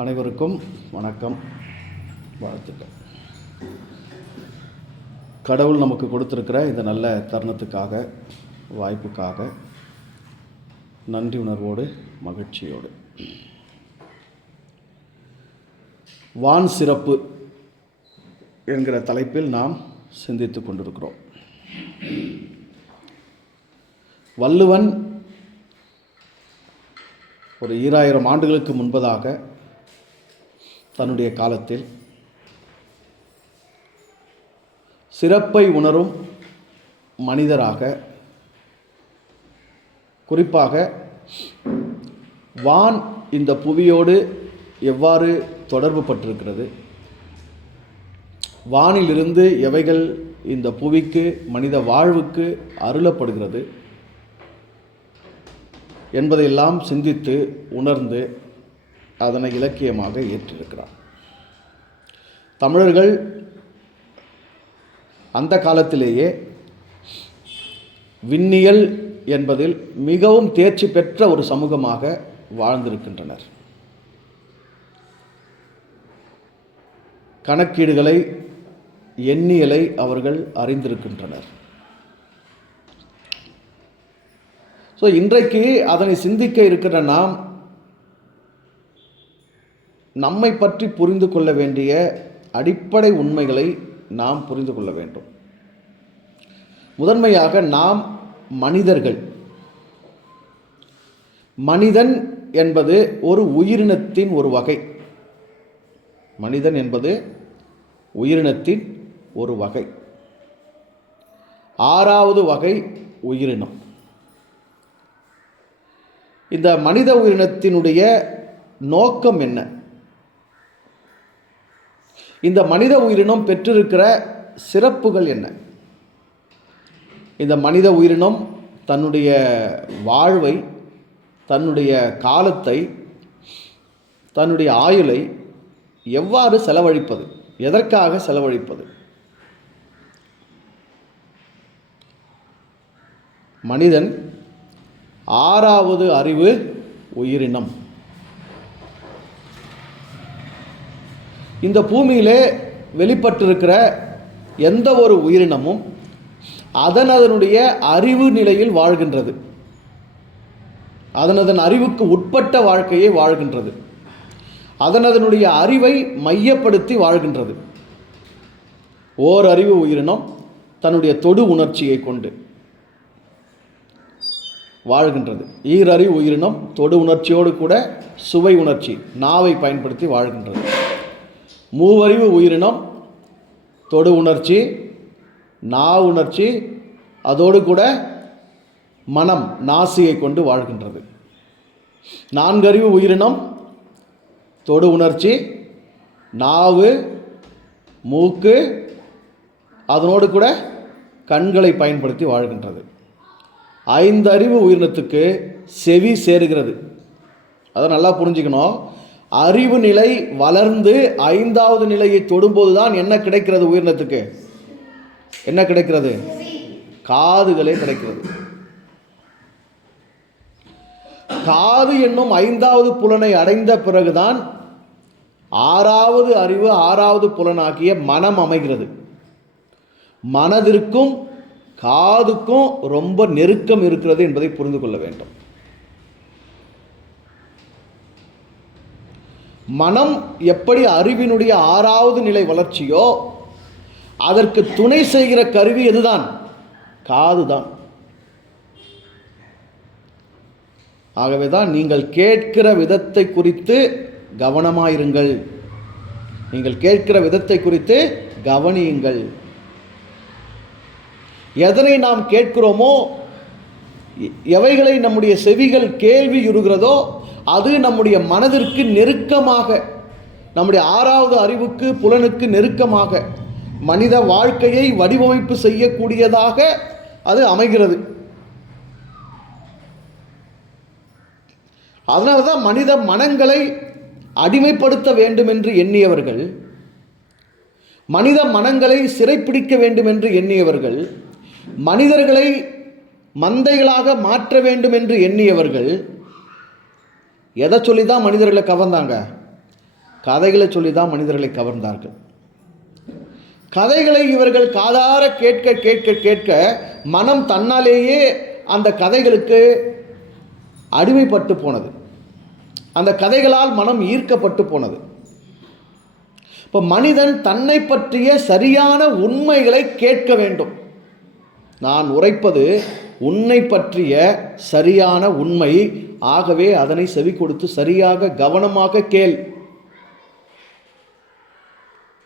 அனைவருக்கும் வணக்கம், வாழ்த்துக்கள். கடவுள் நமக்கு கொடுத்துருக்கிற இந்த நல்ல தருணத்துக்காக, வாய்ப்புக்காக நன்றி உணர்வோடு, மகிழ்ச்சியோடு வான் சிறப்பு என்கிற தலைப்பில் நாம் சிந்தித்து கொண்டிருக்கிறோம். வள்ளுவன் ஒரு 2000 ஆண்டுகளுக்கு முன்பதாக தன்னுடைய காலத்தில் சிறப்பை உணரும் மனிதராக, குறிப்பாக வான் இந்த புவியோடு எவ்வாறு தொடர்பு பட்டிருக்கிறது, வானிலிருந்து எவைகள் இந்த புவிக்கு, மனித வாழ்வுக்கு அருளப்படுகிறது என்பதையெல்லாம் சிந்தித்து உணர்ந்து அதனை இலக்கியமாக ஏற்றிருக்கிறார். தமிழர்கள் அந்த காலத்திலேயே விண்ணியல் என்பதில் மிகவும் தேர்ச்சி பெற்ற ஒரு சமூகமாக வாழ்ந்திருக்கின்றனர். கணக்கீடுகளை, எண்ணியலை அவர்கள் அறிந்திருக்கின்றனர். இன்றைக்கு அதனை சிந்திக்க இருக்கிற நாம் நம்மை பற்றி புரிந்து கொள்ள வேண்டிய அடிப்படை உண்மைகளை நாம் புரிந்து கொள்ள வேண்டும். முதன்மையாக நாம் மனிதர்கள். மனிதன் என்பது ஒரு உயிரினத்தின் ஒரு வகை. மனிதன் என்பது உயிரினத்தின் ஒரு வகை. 6வது வகை உயிரினம். இந்த மனித உயிரினத்தினுடைய நோக்கம் என்ன? இந்த மனித உயிரினம் பெற்றிருக்கிற சிறப்புகள் என்ன? இந்த மனித உயிரினம் தன்னுடைய வாழ்வை, தன்னுடைய காலத்தை, தன்னுடைய ஆயுளை எவ்வாறு செலவழிப்பது, எதற்காக செலவழிப்பது? மனிதன் 6வது அறிவு உயிரினம். இந்த பூமியிலே வெளிப்பட்டிருக்கிற எந்த ஒரு உயிரினமும் அதனுடைய அறிவு நிலையில் வாழ்கின்றது. அதன் அறிவுக்கு உட்பட்ட வாழ்க்கையை வாழ்கின்றது. அதனுடைய அறிவை மையப்படுத்தி வாழ்கின்றது. ஓர் அறிவு உயிரினம் தன்னுடைய தொடு உணர்ச்சியை கொண்டு வாழ்கின்றது. ஈரறிவு உயிரினம் தொடு உணர்ச்சியோடு கூட சுவை உணர்ச்சி, நாவை பயன்படுத்தி வாழ்கின்றது. மூவறிவு உயிரினம் தொடு உணர்ச்சி, நா உணர்ச்சி, அதோடு கூட மனம், நாசியை கொண்டு வாழ்கின்றது. 4அறிவு உயிரினம் தொடு உணர்ச்சி, நாவு, மூக்கு, அதனோடு கூட கண்களை பயன்படுத்தி வாழ்கின்றது. 5 அறிவு உயிரினத்துக்கு செவி சேருகிறது. அதை நல்லா புரிஞ்சுக்கணும். அறிவு நிலை வளர்ந்து 5வது நிலையை தொடும்போது தான் என்ன கிடைக்கிறது? உயிரினத்துக்கு என்ன கிடைக்கிறது? காதுகளே கிடைக்கிறது. காது என்னும் 5வது புலனை அடைந்த பிறகுதான் 6வது அறிவு, 6வது புலனாகிய மனம் அமைகிறது. மனதிற்கும் காதுக்கும் ரொம்ப நெருக்கம் இருக்கிறது என்பதை புரிந்து கொள்ள வேண்டும். மனம் எப்படி அறிவினுடைய 6வது நிலை வளர்ச்சியோ அதற்கு துணை செய்கிற கருவி எதுதான்? காதுதான். ஆகவேதான் நீங்கள் கேட்கிற விதத்தை குறித்து கவனமாயிருங்கள். நீங்கள் கேட்கிற விதத்தை குறித்து கவனியுங்கள். எதனை நாம் கேட்கிறோமோ, எவைகளை நம்முடைய செவிகள் கேள்வியுறுகிறதோ அது நம்முடைய மனதிற்கு நெருக்கமாக, நம்முடைய 6வது அறிவுக்கு, புலனுக்கு நெருக்கமாக மனித வாழ்க்கையை வடிவமைப்பு செய்யக்கூடியதாக அது அமைகிறது. அதனால தான் மனித மனங்களை அடிமைப்படுத்த வேண்டும் என்று எண்ணியவர்கள், மனித மனங்களை சிறைப்பிடிக்க வேண்டும் என்று எண்ணியவர்கள், மனிதர்களை மந்தைகளாக மாற்ற வேண்டும் என்று எண்ணியவர்கள் எதை சொல்லி தான் மனிதர்களை கவர்ந்தாங்க? கதைகளை சொல்லி தான் மனிதர்களை கவர்ந்தார்கள். கதைகளை இவர்கள் காதார கேட்க கேட்க கேட்க மனம் தன்னாலேயே அந்த கதைகளுக்கு அடிமைப்பட்டு போனது. அந்த கதைகளால் மனம் ஈர்க்கப்பட்டு போனது. இப்போ மனிதன் தன்னை பற்றிய சரியான உண்மைகளை கேட்க வேண்டும். நான் உரைப்பது உன்னை பற்றிய சரியான உண்மை, ஆகவே அதனை செவி கொடுத்து சரியாக கவனமாக கேள்.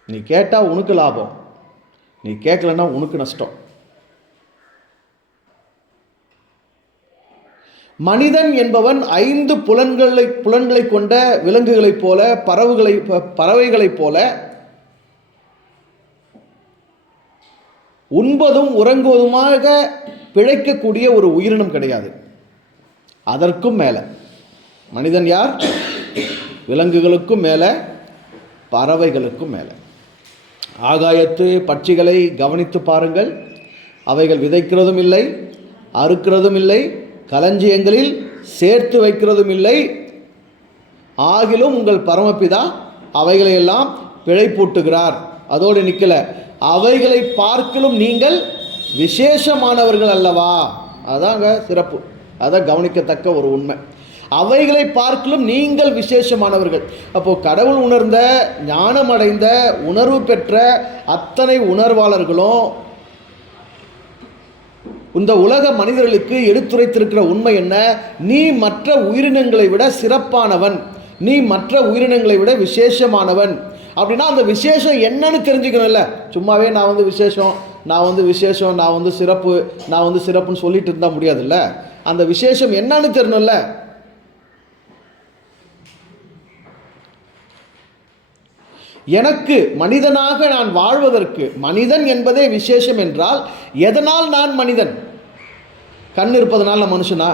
நீ கேட்டால் உனக்கு லாபம், நீ கேட்கலன்னா உனக்கு நஷ்டம். மனிதன் என்பவன் 5 புலன்களை கொண்ட விலங்குகளைப் போல, பறவைகளைப் போல உண்பதும் உறங்குவதுமாக பிழைக்கக்கூடிய ஒரு உயிரினம் கிடையாது. அதற்கும் மேலே மனிதன் யார்? விலங்குகளுக்கும் மேலே, பறவைகளுக்கும் மேலே. ஆகாயத்து பட்சிகளை கவனித்து பாருங்கள். அவைகள் விதைக்கிறதும் இல்லை, அறுக்கிறதும் இல்லை, களஞ்சியங்களில் சேர்த்து வைக்கிறதும் இல்லை. ஆகிலும் உங்கள் பரமபிதா அவைகளையெல்லாம் பிழைப்பூட்டுகிறார். அதோடு நிற்கல, அவைகளை பார்க்கலும் நீங்கள் விசேஷமானவர்கள் அல்லவா? அதாங்க சிறப்பு, அதான் கவனிக்கத்தக்க ஒரு உண்மை. அவைகளை பார்க்கலும் நீங்கள் விசேஷமானவர்கள். அப்போது கடவுள் உணர்ந்த, ஞானமடைந்த, உணர்வு பெற்ற அத்தனை உணர்வாளர்களும் இந்த உலக மனிதர்களுக்கு எடுத்துரைத்திருக்கிற உண்மை என்ன? நீ மற்ற உயிரினங்களை விட சிறப்பானவன், நீ மற்ற உயிரினங்களை விட விசேஷமானவன். அப்படின்னா அந்த விசேஷம் என்னன்னு தெரிஞ்சுக்கணும்ல. சும்மாவே நான் வந்து விசேஷம், நான் வந்து விசேஷம், நான் வந்து சிறப்பு, நான் வந்து சிறப்புன்னு சொல்லிட்டு இருந்தால் முடியாதுல்ல. அந்த விசேஷம் என்னன்னு தெரியணும்ல. எனக்கு மனிதனாக நான் வாழ்வதற்கு, மனிதன் என்பதே விசேஷம் என்றால் எதனால் நான் மனிதன்? கண் இருப்பதனால நான் மனுஷனா?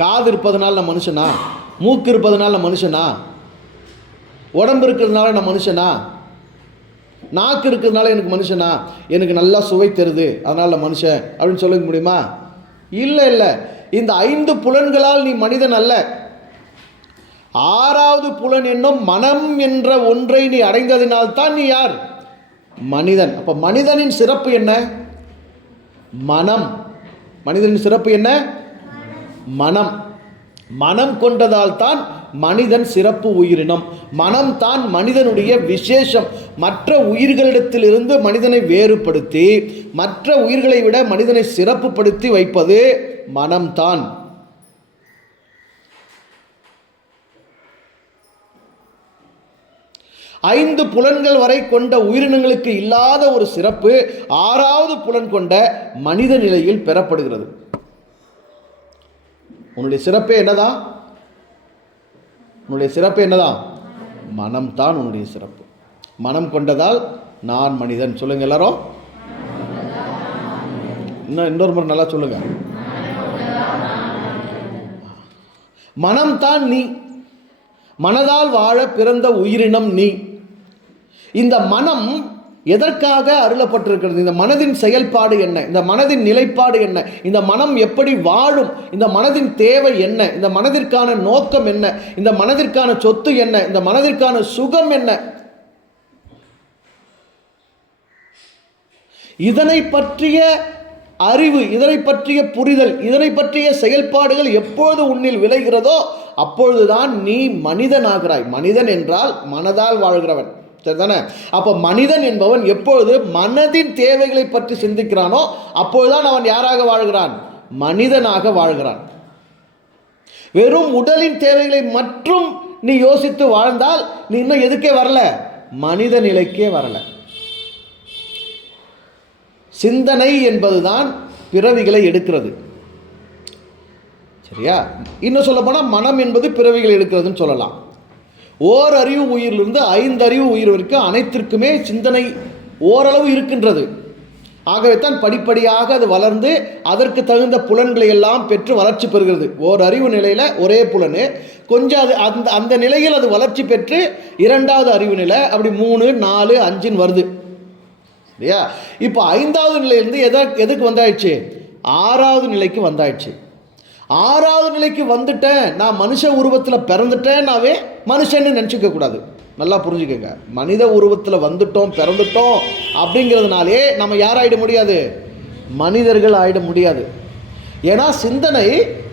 காது இருப்பதனால நான் மனுஷனா? மூக்கு இருப்பதனால நான் மனுஷனா? உடம்பு இருக்கிறதுனால நான் மனுஷனா? நாக்கு இருக்கிறதுனால எனக்கு மனுஷனா? எனக்கு நல்லா சுவை தருது அதனால் மனுஷன் அப்படின்னு சொல்ல முடியுமா? இல்லை இல்லை. இந்த 5 புலன்களால் நீ மனிதன் அல்ல. 6வது புலன் என்னும் மனம் என்ற ஒன்றை நீ அடைந்ததினால்தான் நீ யார்? மனிதன். அப்போ மனிதனின் சிறப்பு என்ன? மனம். மனிதனின் சிறப்பு என்ன? மனம். மனம் கொண்டதால் தான் மனிதன் சிறப்பு உயிரினம். மனம் தான் மனிதனுடைய விசேஷம். மற்ற உயிர்களிடத்திலிருந்து மனிதனை வேறுபடுத்தி, மற்ற உயிர்களை விட மனிதனை சிறப்புப்படுத்தி வைப்பது மனம்தான். ஐந்து புலன்கள் வரை கொண்ட உயிரினங்களுக்கு இல்லாத ஒரு சிறப்பு 6வது புலன் கொண்ட மனித நிலையில் பெறப்படுகிறது. உன்னுடைய சிறப்பே என்னதான்? உன்னுடைய சிறப்பு என்னதான்? மனம் தான் உன்னுடைய சிறப்பு. மனம் கொண்டதால் நான் மனிதன். சொல்லுங்க எல்லாரும். இன்னொரு முறை நல்லா சொல்லுங்க. மனம்தான் நீ. மனதால் வாழ பிறந்த உயிரினம் நீ. இந்த மனம் எதற்காக அருளப்பட்டிருக்கிறது? இந்த மனதின் செயல்பாடு என்ன? இந்த மனதின் நிலைப்பாடு என்ன? இந்த மனம் எப்படி வாழும்? இந்த மனதின் தேவை என்ன? இந்த மனதிற்கான நோக்கம் என்ன? இந்த மனதிற்கான சொத்து என்ன? இந்த மனதிற்கான சுகம் என்ன? இதனை பற்றிய அறிவு, இதனை பற்றிய புரிதல், இதனை பற்றிய செயல்பாடுகள் எப்பொழுது உன்னில் விளைகிறதோ அப்பொழுதுதான் நீ மனிதனாகிறாய். மனிதன் என்றால் மனதால் வாழ்கிறவன், சரிதானே? அப்போ மனிதன் என்பவன் எப்பொழுது மனதின் தேவைகளை பற்றி சிந்திக்கிறானோ அப்பொழுதுதான் அவன் யாராக வாழ்கிறான்? மனிதனாக வாழ்கிறான். வெறும் உடலின் தேவைகளை மட்டும் நீ யோசித்து வாழ்ந்தால் நீ இன்னும் எதுக்கே வரல? மனித நிலைக்கே வரல. சிந்தனை என்பதுதான் பிறவிகளை எடுக்கிறது, சரியா? இன்னும் சொல்ல போனால் மனம் என்பது பிறவிகளை எடுக்கிறதுன்னு சொல்லலாம். ஓர் அறிவு உயிரிலிருந்து 5 அறிவு உயிர் வரைக்கும் அனைத்திற்குமே சிந்தனை ஓரளவு இருக்கின்றது. ஆகவே தான் படிப்படியாக அது வளர்ந்து அதற்கு தகுந்த புலன்களை எல்லாம் பெற்று வளர்ச்சி பெறுகிறது. ஓர் அறிவு நிலையில் ஒரே புலனு, கொஞ்சம் அது அந்த நிலையில் அது வளர்ச்சி பெற்று 2வது அறிவு நிலை, அப்படி 3, 4, 5 வருது, சரியா? இப்போ 5வது நிலையிலிருந்து எதுக்கு வந்தாயிடுச்சு? 6வது நிலைக்கு வந்தாயிடுச்சு. 6வது நிலைக்கு வந்துட்டேன், நான் மனுஷ உருவத்தில் பிறந்துட்டேன்னாவே மனுஷன்னு நினச்சிக்க கூடாது. நல்லா புரிஞ்சுக்கோங்க. மனித உருவத்தில் வந்துட்டோம், பிறந்துட்டோம் அப்படிங்கிறதுனாலே நம்ம யார் ஆகிட முடியாது? மனிதர்கள் ஆகிட முடியாது. ஏன்னா சிந்தனை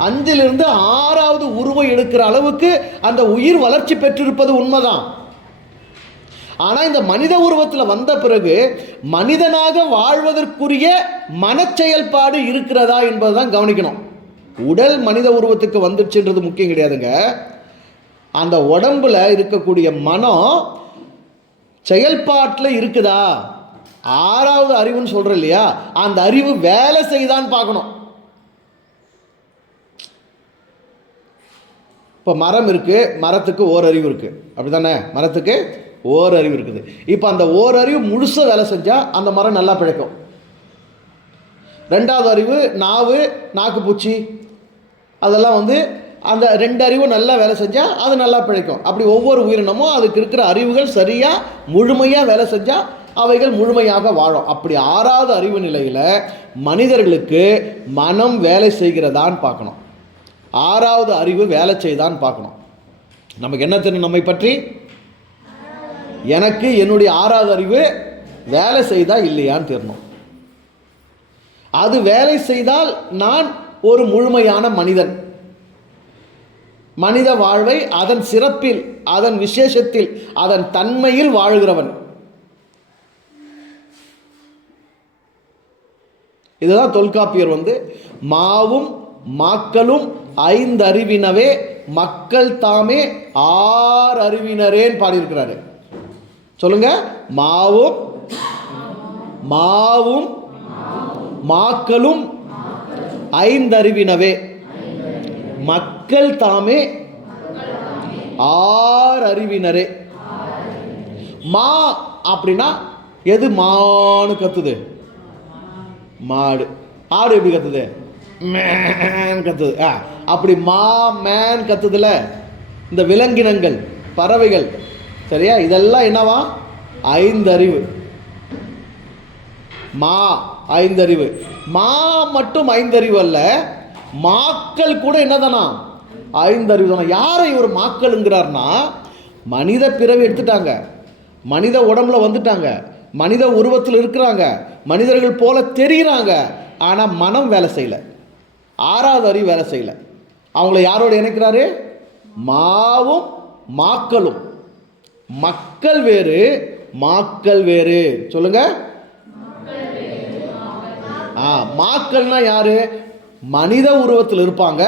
5லிருந்து 6வது உருவம் எடுக்கிற அளவுக்கு அந்த உயிர் வளர்ச்சி பெற்றிருப்பது உண்மைதான். ஆனால் இந்த மனித உருவத்தில் வந்த பிறகு மனிதனாக வாழ்வதற்குரிய மனச்செயல்பாடு இருக்கிறதா என்பதுதான் கவனிக்கணும். உடல் மனித உருவத்துக்கு வந்துச்சுன்றது முக்கியம் கிடையாதுங்க. அந்த உடம்புல இருக்கக்கூடிய மனம் செயல்பாட்டில் இருக்குதா? 6வது அறிவுன்னு சொல்கிறோம் இல்லையா, அந்த அறிவு வேலை செய்தான்னு பார்க்கணும். இப்போ மரம் இருக்குது, மரத்துக்கு ஓரறிவு இருக்குது, அப்படி தானே? மரத்துக்கு ஓரறிவு இருக்குது. இப்போ அந்த ஓரறிவு முழுசாக வேலை செஞ்சால் அந்த மரம் நல்லா பிழைக்கும். 2வது அறிவு நாவு, நாக்கு பூச்சி, அதெல்லாம் அந்த 2 அறிவும் நல்லா வேலை செஞ்சால் அது நல்லா பிழைக்கும். அப்படி ஒவ்வொரு உயிரினமும் அதுக்கு இருக்கிற அறிவுகள் சரியாக முழுமையாக வேலை செஞ்சால் அவைகள் முழுமையாக வாழும். அப்படி 6வது அறிவு நிலையில் மனிதர்களுக்கு மனம் வேலை செய்கிறதான்னு பார்க்கணும். 6வது அறிவு வேலை செய்தான்னு பார்க்கணும். நமக்கு என்ன தெரியும் நம்மை பற்றி? எனக்கு என்னுடைய 6வது அறிவு வேலை செய்தா இல்லையான்னு தெரியணும். அது வேலை செய்தால் நான் ஒரு முழுமையான மனிதன். மனித வாழ்வை அதன் சிறப்பில், அதன் விசேஷத்தில், அதன் தன்மையில் வாழ்கிறவன். இதுதான் தொல்காப்பியர் மாவும் மாக்களும் 5 அறிவினவே மக்கள் தாமே 6 அறிவினரேன்னு பாடியிருக்கிறாரு. சொல்லுங்க. மாவும் மாக்களும் 5 அறிவினவே மக்கள் தாமே 6 அறிவினரே. மா அப்படின்னா எது மான்னு கத்துது? மாடு. ஆடு எப்படி கத்துது? மேன் கத்துது. அப்படி மா மேன் கத்துதுல இந்த விலங்கினங்கள், பறவைகள், சரியா? இதெல்லாம் என்னவா? 5 அறிவு. மா 5 அறிவு. மா மட்டும் 5 அறிவு அல்ல, மாக்கள் கூட என்னதானா? 5 அறிவு தானே. யாரை இவர் மாக்கள்ங்கிறார்னா, மனித பிறவி எடுத்துட்டாங்க, மனித உடம்புல வந்துட்டாங்க, மனித உருவத்தில் இருக்கிறாங்க, மனிதர்கள் போல தெரிகிறாங்க, ஆனால் மனம் வேலை செய்யலை, 6வது அறிவு வேலை செய்யலை. அவங்கள யாரோடு இணைக்கிறாரு? மாவும் மாக்களும். மக்கள் வேறு, மாக்கள் வேறு. சொல்லுங்க. மாக்கள்னா யாரு? மனித உருவத்தில் இருப்பாங்க,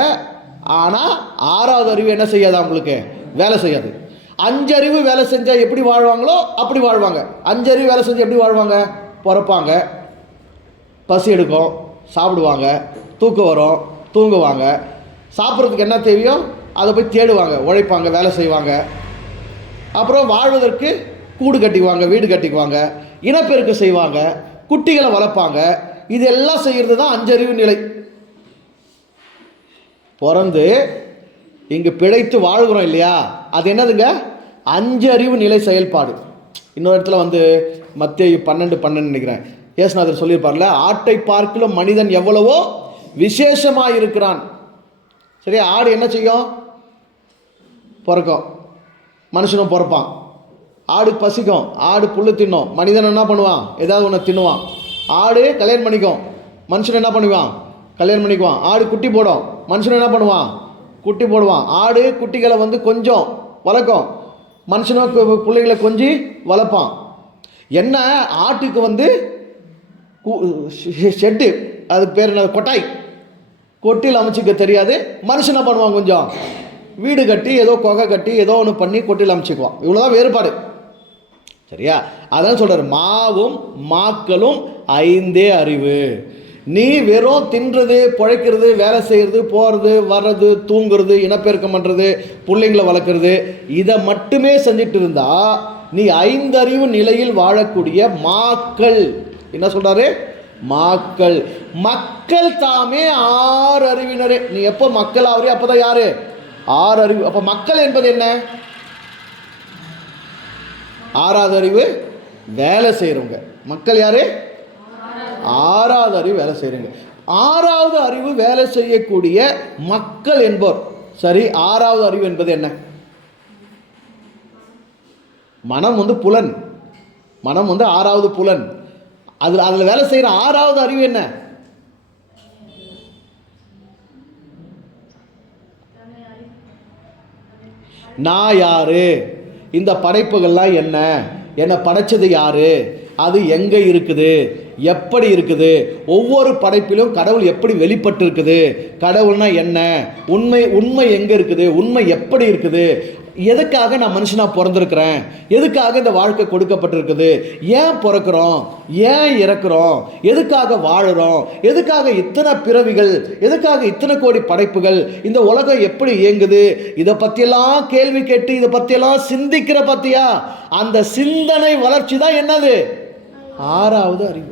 ஆனால் 6வது அறிவு என்ன செய்யாது? அவங்களுக்கு வேலை செய்யாது. 5 அறிவு வேலை செஞ்சால் எப்படி வாழ்வாங்களோ அப்படி வாழ்வாங்க. 5 அறிவு வேலை செஞ்சால் எப்படி வாழ்வாங்க? பிறப்பாங்க, பசி எடுக்கும், சாப்பிடுவாங்க, தூக்கம் வரும், தூங்குவாங்க, சாப்பிட்றதுக்கு என்ன தேவையோ அதை போய் தேடுவாங்க, உழைப்பாங்க, வேலை செய்வாங்க, அப்புறம் வாழ்வதற்கு கூடு கட்டிக்குவாங்க, வீடு கட்டிக்குவாங்க, இனப்பெருக்கம் செய்வாங்க, குட்டிகளை வளர்ப்பாங்க. இதெல்லாம் செய்கிறது தான் 5 அறிவு நிலை. பிறந்து இங்கு பிழைத்து வாழ்கிறோம் இல்லையா, அது என்னதுங்க? 5 அறிவு நிலை செயல்பாடு. இன்னொரு இடத்துல மத்தேயு 12:12 நினைக்கிறேன், இயேசுநாதர் சொல்லியிருப்பார்ல, ஆட்டை பார்க்கிலும் மனிதன் எவ்வளவோ விசேஷமாக இருக்கிறான். சரியா? ஆடு என்ன செய்யும்? பிறக்கும், மனுஷனும் பிறப்பான். ஆடு பசிக்கும், ஆடு புல் தின்னும், மனிதன் என்ன பண்ணுவான்? ஏதாவது ஒன்று தின்னுவான். ஆடு கல்யாணம் பண்ணிக்கும், மனுஷன் என்ன பண்ணுவான்? கல்யாணம் பண்ணிக்குவான். ஆடு குட்டி போடும், மனுஷன் என்ன பண்ணுவான்? குட்டி போடுவான். ஆடு குட்டிகளை கொஞ்சம் வளர்க்கும், மனுஷனும் பிள்ளைகளை கொஞ்சி வளர்ப்பான். என்ன, ஆட்டுக்கு ஷெட்டு, அதுக்கு பேர் என்ன? கொட்டாய், கொட்டியில் அமைச்சிக்க தெரியாது. மனுஷன் என்ன பண்ணுவான்? கொஞ்சம் வீடு கட்டி, ஏதோ கொகை கட்டி, ஏதோ ஒன்று பண்ணி கொட்டியில் அமைச்சிக்குவான். இவ்வளோதான் வேறுபாடு. சரியா? அதான் சொல்கிறார், மாவும் மாக்களும் 5 அறிவு. நீ வெறும் தின்றது, பிழைக்கிறது, வேலை செய்கிறது, போகிறது, வர்றது, தூங்குறது, இனப்பெருக்கம் பண்ணுறது, பிள்ளைங்களை வளர்க்குறது, இதை மட்டுமே செஞ்சுட்டு இருந்தா நீ 5 அறிவு நிலையில் வாழக்கூடிய மாக்கள். என்ன சொல்கிறாரு? மாக்கள். மக்கள் தாமே 6 அறிவினரே. நீ எப்போ மக்கள் ஆவரே அப்போ தான் யார்? 6 அறிவு. அப்போ மக்கள் என்பது என்ன? 6வது அறிவு வேலை செய்கிறவங்க. மக்கள் யார்? 6வது அறிவு வேலை செய்கிறவங்க. 6வது அறிவு வேலை செய்யக்கூடிய மக்கள் என்போர். சரி, 6வது அறிவு என்பது என்ன? மனம் வந்து புலன், மனம் வந்து ஆறாவது புலன். அதில் வேலை செய்கிற ஆறாவது அறிவு என்ன? நான் யாரு, இந்த படைப்புகள்லாம் என்ன, என்னை படைச்சது யாரு, அது எங்கே இருக்குது, எப்படி இருக்குது, ஒவ்வொரு படைப்பிலும் கடவுள் எப்படி வெளிப்பட்டு இருக்குது, கடவுள்னா என்ன, உண்மை எங்கே இருக்குது, உண்மை எப்படி இருக்குது, எதுக்காக நான் மனுஷனாக பிறந்திருக்கிறேன், எதுக்காக இந்த வாழ்க்கை கொடுக்கப்பட்டிருக்குது, ஏன் பிறக்கிறோம், ஏன் இறக்குறோம், எதுக்காக வாழுறோம், எதுக்காக இத்தனை பிறவிகள், எதுக்காக இத்தனை கோடி படைப்புகள், இந்த உலகம் எப்படி இயங்குது, இதை பற்றியெல்லாம் கேள்வி கேட்டு இதை பற்றியெல்லாம் சிந்திக்கிற பற்றியா, அந்த சிந்தனை வளர்ச்சி தான் என்னது? ஆறாவது அறிவு.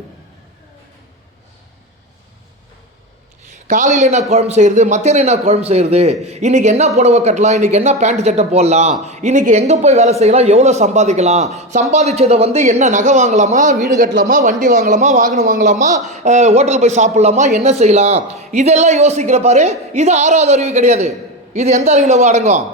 காலையில் என்ன குழம்பு செய்கிறது, மத்தியானம் என்ன குழம்பு செய்கிறது, இன்றைக்கி என்ன புடவை கட்டலாம், இன்றைக்கி என்ன பேண்ட் சட்டை போடலாம், இன்றைக்கி எங்கே போய் வேலை செய்யலாம், எவ்வளோ சம்பாதிக்கலாம், சம்பாதிச்சதை வந்து என்ன நகை வாங்கலாமா, வீடு கட்டலாமா, வண்டி வாங்கலாமா, வாகனம் வாங்கலாமா, ஹோட்டல் போய் சாப்பிட்லாமா, என்ன செய்யலாம், இதெல்லாம் யோசிக்கிற பாரு. இது ஆறாவது அறிவு கிடையாது. இது எந்த அறிவில் அடங்கும்?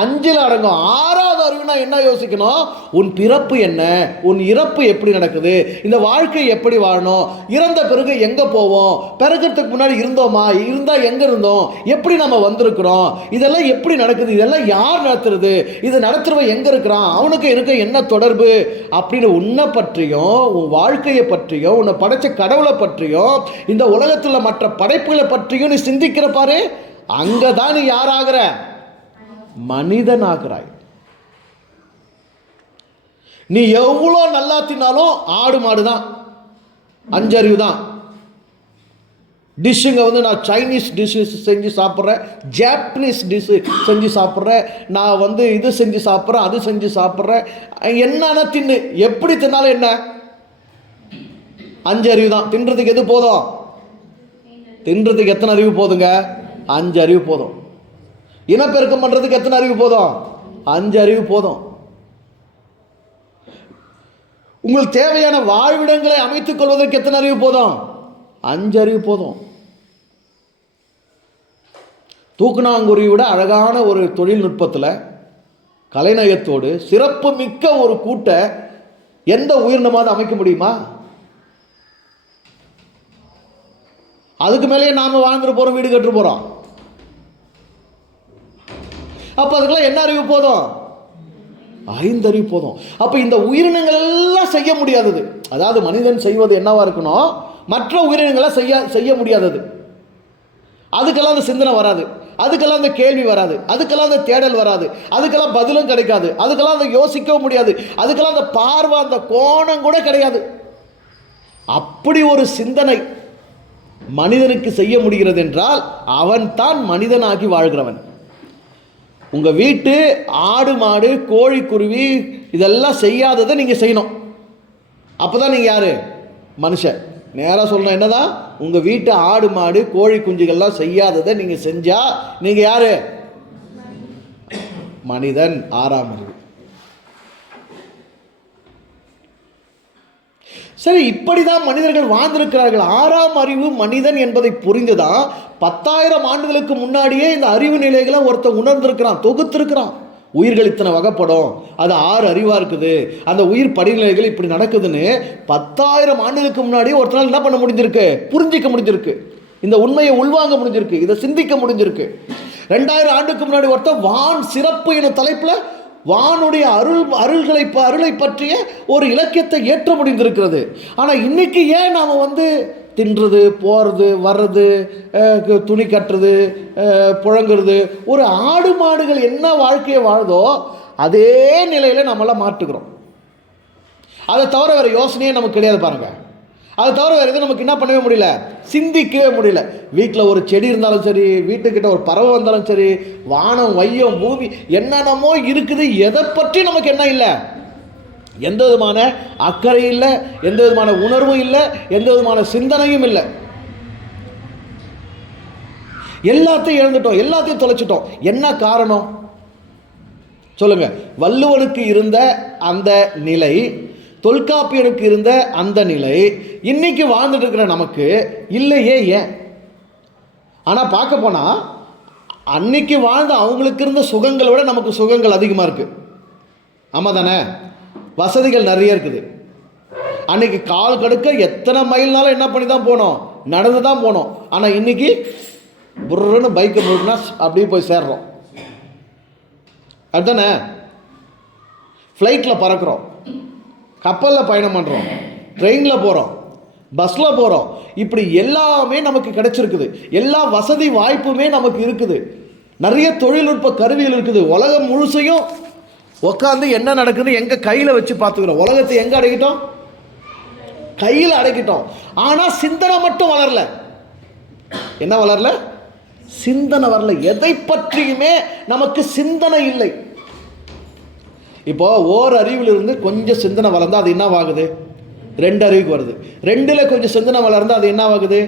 5ல் அடங்கும். 6வது அறிவுனா என்ன யோசிக்கணும்? உன் பிறப்பு என்ன, உன் இறப்பு எப்படி நடக்குது, இந்த வாழ்க்கை எப்படி வாழணும், இறந்த பிறகு எங்கே போவோம், பிறக்கிறதுக்கு முன்னாடி இருந்தோமா, இருந்தால் எங்கே இருந்தோம், எப்படி நம்ம வந்திருக்கிறோம், இதெல்லாம் எப்படி நடக்குது, இதெல்லாம் யார் நடத்துறது, இது நடத்துறவன் எங்கே இருக்கிறான், அவனுக்கு எனக்கு என்ன தொடர்பு அப்படின்னு உன்னை பற்றியும் உன் வாழ்க்கையை பற்றியும் உன்னை படைச்ச கடவுளை பற்றியும் இந்த உலகத்தில் மற்ற படைப்புகளை பற்றியும் நீ சிந்திக்கிற பாரு. அங்கே தான் நீ யாராகிற? மனிதன் ஆகிறாய். நீ எவ்வளோ நல்லா தின்னாலும் ஆடு மாடு தான், 5 அறிவு தான். டிஷ்ஷுங்க வந்து நான் சைனீஸ் டிஷ்ஷு செஞ்சு சாப்பிட்றேன், ஜாப்பனீஸ் டிஷ்ஷு செஞ்சு சாப்பிட்றேன், நான் வந்து இது செஞ்சு சாப்பிட்றேன், அது செஞ்சு சாப்பிட்றேன், என்னன்னா தின்னு, எப்படி தின்னாலும் என்ன? 5 அறிவு தான். தின்றதுக்கு எது போதும்? தின்றதுக்கு எத்தனை அறிவு போதுங்க? 5 அறிவு போதும். இனப்பெருக்கம் பண்ணுறதுக்கு எத்தனை அறிவு போதும்? 5 அறிவு போதும். உங்களுக்கு தேவையான வாழ்விடங்களை அமைத்துக் கொள்வதற்கு எத்தனை அறிவு போதும்? 5 அறிவு போதும். தூக்குநாங்குருவி விட அழகான ஒரு தொழில்நுட்பத்தில் கலைநயத்தோடு சிறப்பு மிக்க ஒரு கூட்டை எந்த உயிரினமாவது அமைக்க முடியுமா? அதுக்கு மேலேயே நாம் வாழ்ந்துட்டு போகிறோம், வீடு கட்டு போகிறோம். அப்போ அதுக்கெல்லாம் என்ன அறிவு போதும்? 5 அறிவு போதும். அப்போ இந்த உயிரினங்கள் எல்லாம் செய்ய முடியாதது, அதாவது மனிதன் செய்வது என்னவா இருக்கணும், மற்ற உயிரினங்களாம் செய்ய முடியாதது. அதுக்கெல்லாம் அந்த சிந்தனை வராது, அதுக்கெல்லாம் அந்த கேள்வி வராது, அதுக்கெல்லாம் அந்த தேடல் வராது, அதுக்கெல்லாம் பதிலும் கிடைக்காது, அதுக்கெல்லாம் அந்த யோசிக்கவும் முடியாது, அதுக்கெல்லாம் அந்த பார்வை, அந்த கோணம் கூட கிடையாது. அப்படி ஒரு சிந்தனை மனிதனுக்கு செய்ய முடிகிறது என்றால் அவன் தான் மனிதனாகி வாழ்கிறவன். உங்கள் வீட்டு ஆடு மாடு கோழி குருவி இதெல்லாம் செய்யாததை நீங்கள் செய்யணும். அப்போ தான் நீங்கள் யார்? மனுஷன். நேராக சொல்லணும், என்னதான்? உங்கள் வீட்டு ஆடு மாடு கோழி குஞ்சுகள்லாம் செய்யாததை நீங்கள் செஞ்சால் நீங்கள் யார்? மனிதன். 6ஆம் அறிவு. சரி, இப்படி தான் மனிதர்கள் வாழ்ந்திருக்கிறார்கள். 6ஆம் அறிவு மனிதன் என்பதை புரிந்துதான் 10,000 ஆண்டுகளுக்கு முன்னாடியே இந்த அறிவு நிலைகளை ஒருத்தன் உணர்ந்திருக்கிறான், தொகுத்திருக்கிறான். உயிர்கள் இத்தனை வகைப்படும், அது 6 அறிவாக இருக்குது, அந்த உயிர் படிநிலைகள் இப்படி நடக்குதுன்னு 10,000 ஆண்டுகளுக்கு முன்னாடியே ஒருத்தனால் என்ன பண்ண முடிஞ்சிருக்கு? புரிஞ்சிக்க முடிஞ்சிருக்கு, இந்த உண்மையை உள்வாங்க முடிஞ்சிருக்கு, இதை சிந்திக்க முடிஞ்சிருக்கு. 2000 ஆண்டுக்கு முன்னாடி ஒருத்தன் வான் சிறப்பு என தலைப்பில் வானுடைய அருளை பற்றிய ஒரு இலக்கியத்தை ஏற்ற முடிந்திருக்கிறது. ஆனால் இன்னைக்கு ஏன் நாம் வந்து தின்றது, போகிறது, வர்றது, துணி கட்டுறது, புழங்குறது, ஒரு ஆடு மாடுகள் என்ன வாழ்க்கையை வாழுதோ அதே நிலையில் நம்மளாம் மாட்டுக்கிறோம். அதை தவிர வேறு யோசனையே நமக்கு கிடையாது பாருங்கள். அதை தவிர வேறு எதுவும் நமக்கு என்ன பண்ணவே முடியல, சிந்திக்கவே முடியல. வீட்டில் ஒரு செடி இருந்தாலும் சரி, வீட்டுக்கிட்ட ஒரு பறவை வந்தாலும் சரி, வானம் வையம் பூமி என்னென்னமோ இருக்குது, எதை பற்றி நமக்கு என்ன இல்லை, எந்த விதமான அக்கறை இல்லை, எந்த விதமான உணர்வும் இல்லை, எந்த விதமான சிந்தனையும் இல்லை. எல்லாத்தையும் இழந்துட்டோம், எல்லாத்தையும் தொலைச்சிட்டோம். என்ன காரணம் சொல்லுங்க? வள்ளுவனுக்கு இருந்த அந்த நிலை, தொல்காப்பியனுக்கு இருந்த அந்த நிலை இன்னைக்கு வாழ்ந்துட்டு இருக்கிற நமக்கு இல்லையே. ஏன்? ஆனால் பார்க்க போனால் அன்னைக்கு வாழ்ந்த அவங்களுக்கு இருந்த சுகங்களை விட நமக்கு சுகங்கள் அதிகமாக இருக்குது. ஆமாம் தானே? வசதிகள் நிறைய இருக்குது. அன்னைக்கு கால் கடுக்க எத்தனை மைல்னாலும் என்ன பண்ணி தான் போனோம்? நடந்து தான் போனோம். ஆனால் இன்னைக்கு புர்ன்னு பைக்கை போட்டுனா அப்படியே போய் சேர்றோம். அதுதானே? ஃப்ளைட்டில் பறக்கிறோம், கப்பலில் பயணம் பண்ணுறோம், ட்ரெயினில் போகிறோம், பஸ்ஸில் போகிறோம். இப்படி எல்லாமே நமக்கு கிடைச்சிருக்குது. எல்லா வசதி வாய்ப்புமே நமக்கு இருக்குது. நிறைய தொழில்நுட்ப கருவிகள் இருக்குது. உலகம் முழுசையும் உட்காந்து என்ன நடக்குதுன்னு எங்கள் கையில் வச்சு பார்த்துக்கிறோம். உலகத்தை எங்கே அடக்கிட்டோம்? கையில் அடக்கிட்டோம். ஆனால் சிந்தனை மட்டும் வளரல. என்ன வளரல? சிந்தனை வரல. எதை பற்றியுமே நமக்கு சிந்தனை இல்லை. இப்போ ஓர் அறிவிலிருந்து கொஞ்சம் சிந்தனை வளர்ந்தா அது என்னவாகுது? 2 அறிவுக்கு வருது. 2ல் கொஞ்சம் சிந்தனை வளர்ந்தா அது என்ன ஆகுது?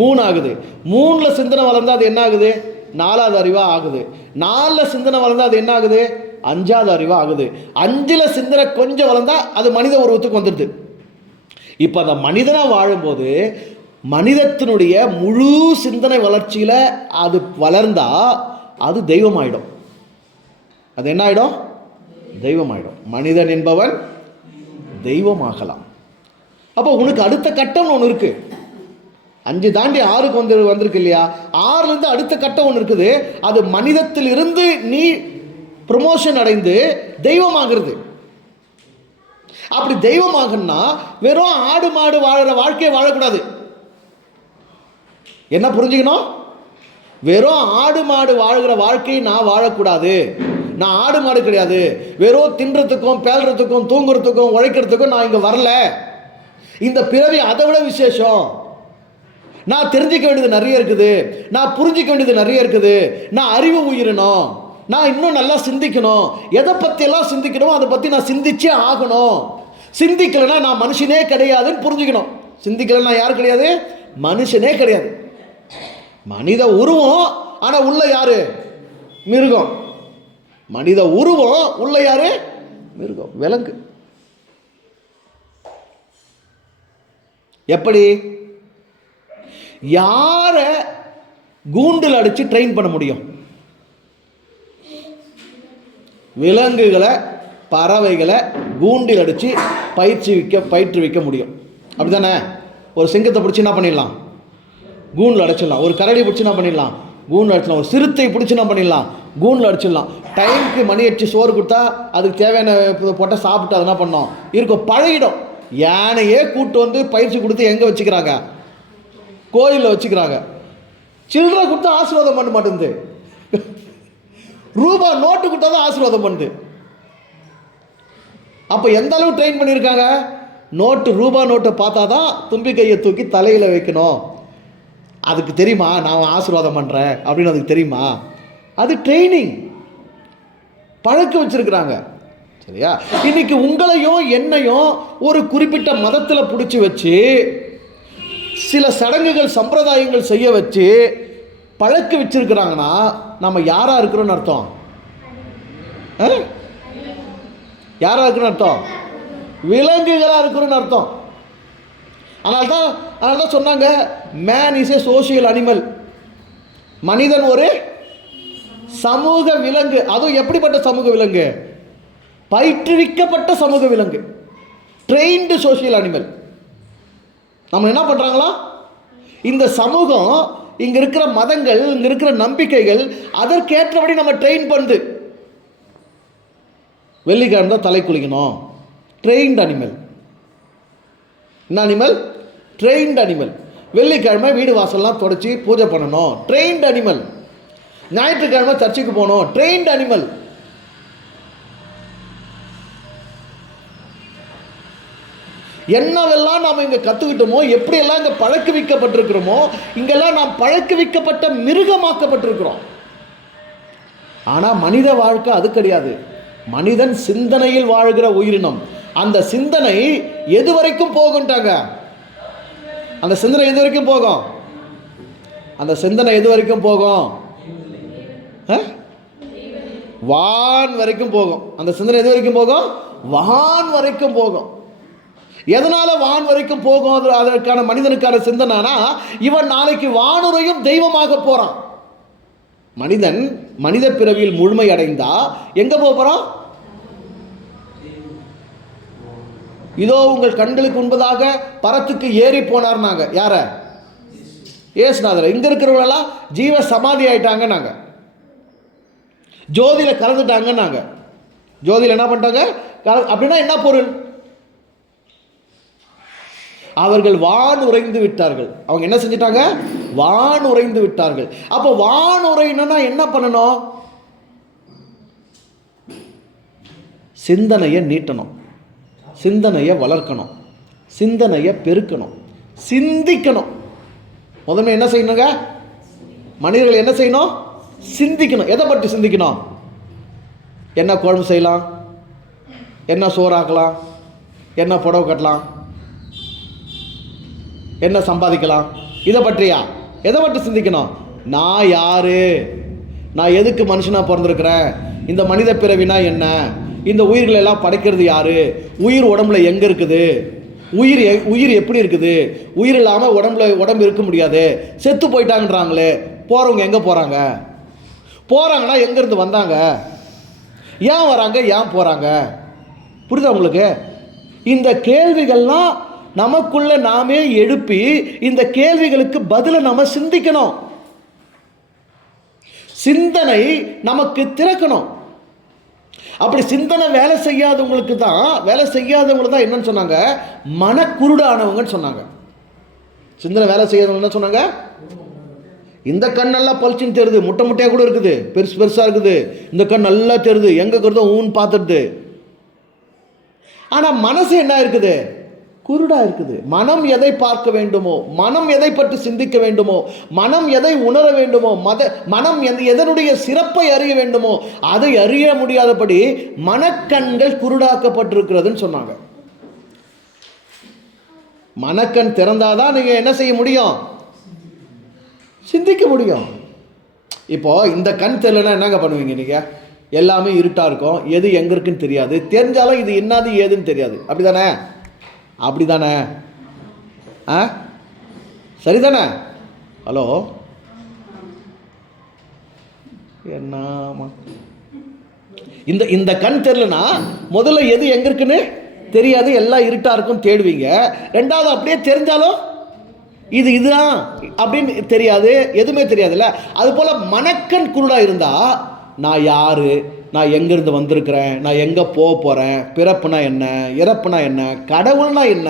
3 ஆகுது. 3ல் சிந்தனை வளர்ந்தா அது என்ன ஆகுது? 4வது அறிவா ஆகுது. 4ல் சிந்தனை வளர்ந்தா அது என்ன ஆகுது? 5வது அறிவா ஆகுது. 5ல் சிந்தனை கொஞ்சம் வளர்ந்தா அது மனித உருவத்துக்கு வந்துடுது. இப்போ அந்த மனிதனாக வாழும்போது மனிதத்தினுடைய முழு சிந்தனை வளர்ச்சியில் அது வளர்ந்தா அது தெய்வமாயிடும். அது என்ன ஆகிடும்? தெய்வமாயிடும். மனிதன் என்பவன் தெய்வமாகலாம். அப்போ உனக்கு அடுத்த கட்டம் ஒன்று இருக்குது. 5 தாண்டி 6க்கு வந்திருக்கு இல்லையா? 6லேருந்து அடுத்த கட்டம் ஒன்று இருக்குது. அது மனிதத்தில் இருந்து நீ ப்ரமோஷன் அடைந்து தெய்வமாகிறது. அப்படி தெய்வமாகனா வெறும் ஆடு மாடு வாழற வாழ்க்கையை வாழக்கூடாது. என்ன புரிஞ்சுக்கணும்? வெறும் ஆடு மாடு வாழ்கிற வாழ்க்கையை நான் வாழக்கூடாது. நான் ஆடு மாடு கிடையாது. வெறும் தின்றதுக்கும் பேல்றதுக்கும் தூங்குறதுக்கும் உழைக்கிறதுக்கும் நான் இங்கே வரல. இந்த பிறவி அதை விட விசேஷம். நான் தெரிஞ்சிக்க வேண்டியது நிறைய இருக்குது. நான் புரிஞ்சிக்க வேண்டியது நிறைய இருக்குது. நான் அறிவு உயிரணும். நான் இன்னும் நல்லா சிந்திக்கணும். எதை பற்றியெல்லாம் சிந்திக்கணுமோ அதை பற்றி நான் சிந்திச்சே ஆகணும். சிந்திக்கலைன்னா நான் மனுஷனே கிடையாதுன்னு புரிஞ்சுக்கணும். சிந்திக்கலைன்னா யார் கிடையாது? மனுஷனே கிடையாது. மனித உருவம், ஆனால் உள்ள யாரு? மிருகம். மனித உருவம், உள்ள யாரு? மிருகம், விலங்கு. எப்படி? யாரை கூண்டில் அடிச்சு ட்ரெயின் பண்ண முடியும்? விலங்குகளை, பறவைகளை கூண்டில் அடித்து பயிற்றுவிக்க முடியும். அப்படி தானே? ஒரு சிங்கத்தை பிடிச்சி என்ன பண்ணிடலாம்? கூண்டில் அடைச்சிடலாம். ஒரு கரடி பிடிச்சி என்ன பண்ணிடலாம்? கூண்டில் அடிச்சிடலாம். ஒரு சிறுத்தை பிடிச்சி என்ன பண்ணிடலாம்? கூண்டில் அடிச்சிடலாம். டைமுக்கு மணி அடிச்சு சோறு கொடுத்தா அதுக்கு தேவையான போட்டால் சாப்பிட்டு அது என்ன பண்ணோம்? இருக்கும், பழகிடும். யானையே கூட்டு வந்து பயிற்சி கொடுத்து எங்கே வச்சுக்கிறாங்க? கோயிலில் வச்சுக்கிறாங்க. சில்லறை கொடுத்தா ஆசீர்வாதம் பண்ண மாட்டேங்குது. ரூபா நோட்டு கொடுத்தா தான் ஆசீர்வாதம் பண்ணுது. அப்போ எந்த அளவு ட்ரெயின் பண்ணியிருக்காங்க? நோட்டு, ரூபா நோட்டை பார்த்தா தான் தும்பி கையை தூக்கி தலையில் வைக்கணும். அதுக்கு தெரியுமா நான் ஆசீர்வாதம் பண்ணுறேன் அப்படின்னு? அதுக்கு தெரியுமா? அது ட்ரைனிங், பழக்க வச்சிருக்கிறாங்க. சரியா? இன்னைக்கு உங்களையும் என்னையும் ஒரு குறிப்பிட்ட மதத்தில் பிடிச்சி வச்சு சில சடங்குகள் சம்பிரதாயங்கள் செய்ய வச்சு பழக்க வச்சிருக்கிறாங்கன்னா நம்ம யாரா இருக்கிறோன்னு அர்த்தம்? யாரா இருக்கிறோன்னு அர்த்தம்? விலங்குகளா இருக்கிறோன்னு அர்த்தம். அதனால தான் சொன்னாங்க, man is a social animal. மனிதன் ஒரு சமூக விலங்கு. அதுவும் எப்படிப்பட்ட சமூக விலங்கு? பயிற்றுவிக்கப்பட்ட சமூக விலங்கு, ட்ரெயின்டு சோசியல் அனிமல். நம்ம என்ன பண்ணுறாங்களா? இந்த சமூகம், இங்கே இருக்கிற மதங்கள், இங்கே இருக்கிற நம்பிக்கைகள் அதற்கேற்றபடி நம்ம ட்ரெயின் பண்ணுது. வெள்ளிக்கிழமை தான் தலை குளிக்கணும், ட்ரெயின்டு அனிமல். என்ன அனிமல்? Trained animal. வெள்ளிக்கிழமை வீடு வாசல்லாம் தொடச்சி பூஜை பண்ணணும், ட்ரெயின்டு அனிமல். ஞாயிற்றுக்கிழமை சர்ச்சுக்கு போகணும், ட்ரெயின்டு அனிமல். என்னவெல்லாம் நாம் இங்கே கற்றுக்கிட்டோமோ, எப்படியெல்லாம் இங்கே பழக்குவிக்கப்பட்டிருக்கிறோமோ, இங்கெல்லாம் நாம் பழக்குவிக்கப்பட்ட மிருகமாக்கப்பட்டிருக்கிறோம். ஆனால் மனித வாழ்க்கை அது கிடையாது. மனிதன் சிந்தனையில் வாழ்கிற உயிரினம். அந்த சிந்தனை எது வரைக்கும் போகும்ட்டாங்க? அந்த சிந்தனை எது வரைக்கும் போகும்? அந்த சிந்தனை எது வரைக்கும் போகும்? வான் வரைக்கும் போகும். அந்த சிந்தனை எது வரைக்கும் போகும்? வான் வரைக்கும் போகும். எதனால வான் வரைக்கும் போகும்? அதற்கான மனிதனுக்கான சிந்தனைனா, இவன் நாளைக்கு வானுரையும் தெய்வமாக போறான். மனிதன் மனித பிறவியில் முழுமை அடைந்தா எங்க போறான்? இதோ உங்கள் கண்களுக்கு முன்பதாக பரத்துக்கு ஏறி போனார்னாங்க. யார? ஏசுநாதர். இங்கே இருக்கிறவங்களெல்லாம் ஜீவ சமாதி ஆயிட்டாங்க. நாங்கள் ஜோதியில் கலந்துட்டாங்க. நாங்கள் ஜோதியில் என்ன பண்ணிட்டாங்க? அப்படின்னா என்ன பொருள்? அவர்கள் வான் உறைந்து விட்டார்கள். அவங்க என்ன செஞ்சிட்டாங்க? வான் உறைந்து விட்டார்கள். அப்போ வான் உறையணும்னா என்ன பண்ணணும்? சிந்தனையை நீட்டணும், சிந்தனையை வளர்க்கணும், சிந்தனையை பெருக்கணும், சிந்திக்கணும். முதல்ல என்ன செய்யணுங்க? மனிதர்கள் என்ன செய்யணும்? சிந்திக்கணும். எதை பற்றி சிந்திக்கணும்? என்ன குழம்பு செய்யலாம், என்ன சோறாக்கலாம், என்ன புடவை கட்டலாம், என்ன சம்பாதிக்கலாம், இதை பற்றியா? எதை பற்றி சிந்திக்கணும்? நான் யாரு, நான் எதுக்கு மனுஷனாக பிறந்திருக்கிறேன், இந்த மனித பிறவினா என்ன, இந்த உயிர்கள் எல்லாம் படைக்கிறது யாரு, உயிர் உடம்புல எங்கே இருக்குது, உயிர் எப்படி இருக்குது, உயிர் இல்லாமல் உடம்பு இருக்க முடியாது, செத்து போயிட்டாங்கன்றாங்களே, போகிறவங்க எங்கே போகிறாங்க, போகிறாங்கன்னா எங்கேருந்து வந்தாங்க, ஏன் வராங்க, ஏன் போகிறாங்க? புரியுதா உங்களுக்கு? இந்த கேள்விகள்லாம் நமக்குள்ள நாமே எழுப்பி இந்த கேள்விகளுக்கு பதிலை நம்ம சிந்திக்கணும். சிந்தனை நமக்கு திறக்கணும். அப்படி சிந்தனை வேலை செய்யாதவங்களுக்கு தான் என்னன்னு சொன்னாங்க? மனக்குருடானவங்கன்னு சொன்னாங்க. சிந்தனை வேலை செய்யாதவங்க என்ன சொன்னாங்க? இந்த கண் நல்லா பளிச்சுன்னு தெரியுது, முட்டை முட்டையாக கூட இருக்குது, பெருசாக இருக்குது, இந்த கண் நல்லா தெரியுது, எங்கே இருக்கிறதோ ஊன்னு பார்த்துடுது. ஆனால் மனசு என்ன இருக்குது? குருடா இருக்குது. மனம் எதை பார்க்க வேண்டுமோ, மனம் எதை பற்றி சிந்திக்க வேண்டுமோ, மனம் எதை உணர வேண்டுமோ, மனம் எதனுடைய சிறப்பை அறிய வேண்டுமோ அதை அறிய முடியாதபடி மனக்கண்கள் குருடாக்கப்பட்டிருக்கிறதுன்னு சொன்னாங்க. மனக்கண் திறந்தாதான் நீங்க என்ன செய்ய முடியும்? சிந்திக்க முடியும். இப்போ இந்த கண் தெரியலன்னா என்னங்க பண்ணுவீங்க? நீங்க எல்லாமே இருட்டா இருக்கும், எது எங்க இருக்குன்னு தெரியாது, தெரிஞ்சாலும் இது என்னது ஏதுன்னு தெரியாது. அப்படிதானே? அப்படிதானே? சரிதானே? ஹலோ, என்ன இந்த கண் தெரியலனா முதல்ல எது எங்க இருக்குன்னு தெரியாது, எல்லாம் இருட்டா இருக்கும் தேடுவீங்க. ரெண்டாவது அப்படியே தெரிஞ்சாலும் இதுதான் அப்படின்னு தெரியாது, எதுவுமே தெரியாதுல்ல. அது போல மனக்கண் குருடா இருந்தா நான் யாரு, நான் எங்கேருந்து வந்திருக்கிறேன், நான் எங்கே போக போகிறேன், பிறப்புனா என்ன, இறப்புனா என்ன, கடவுள்னா என்ன,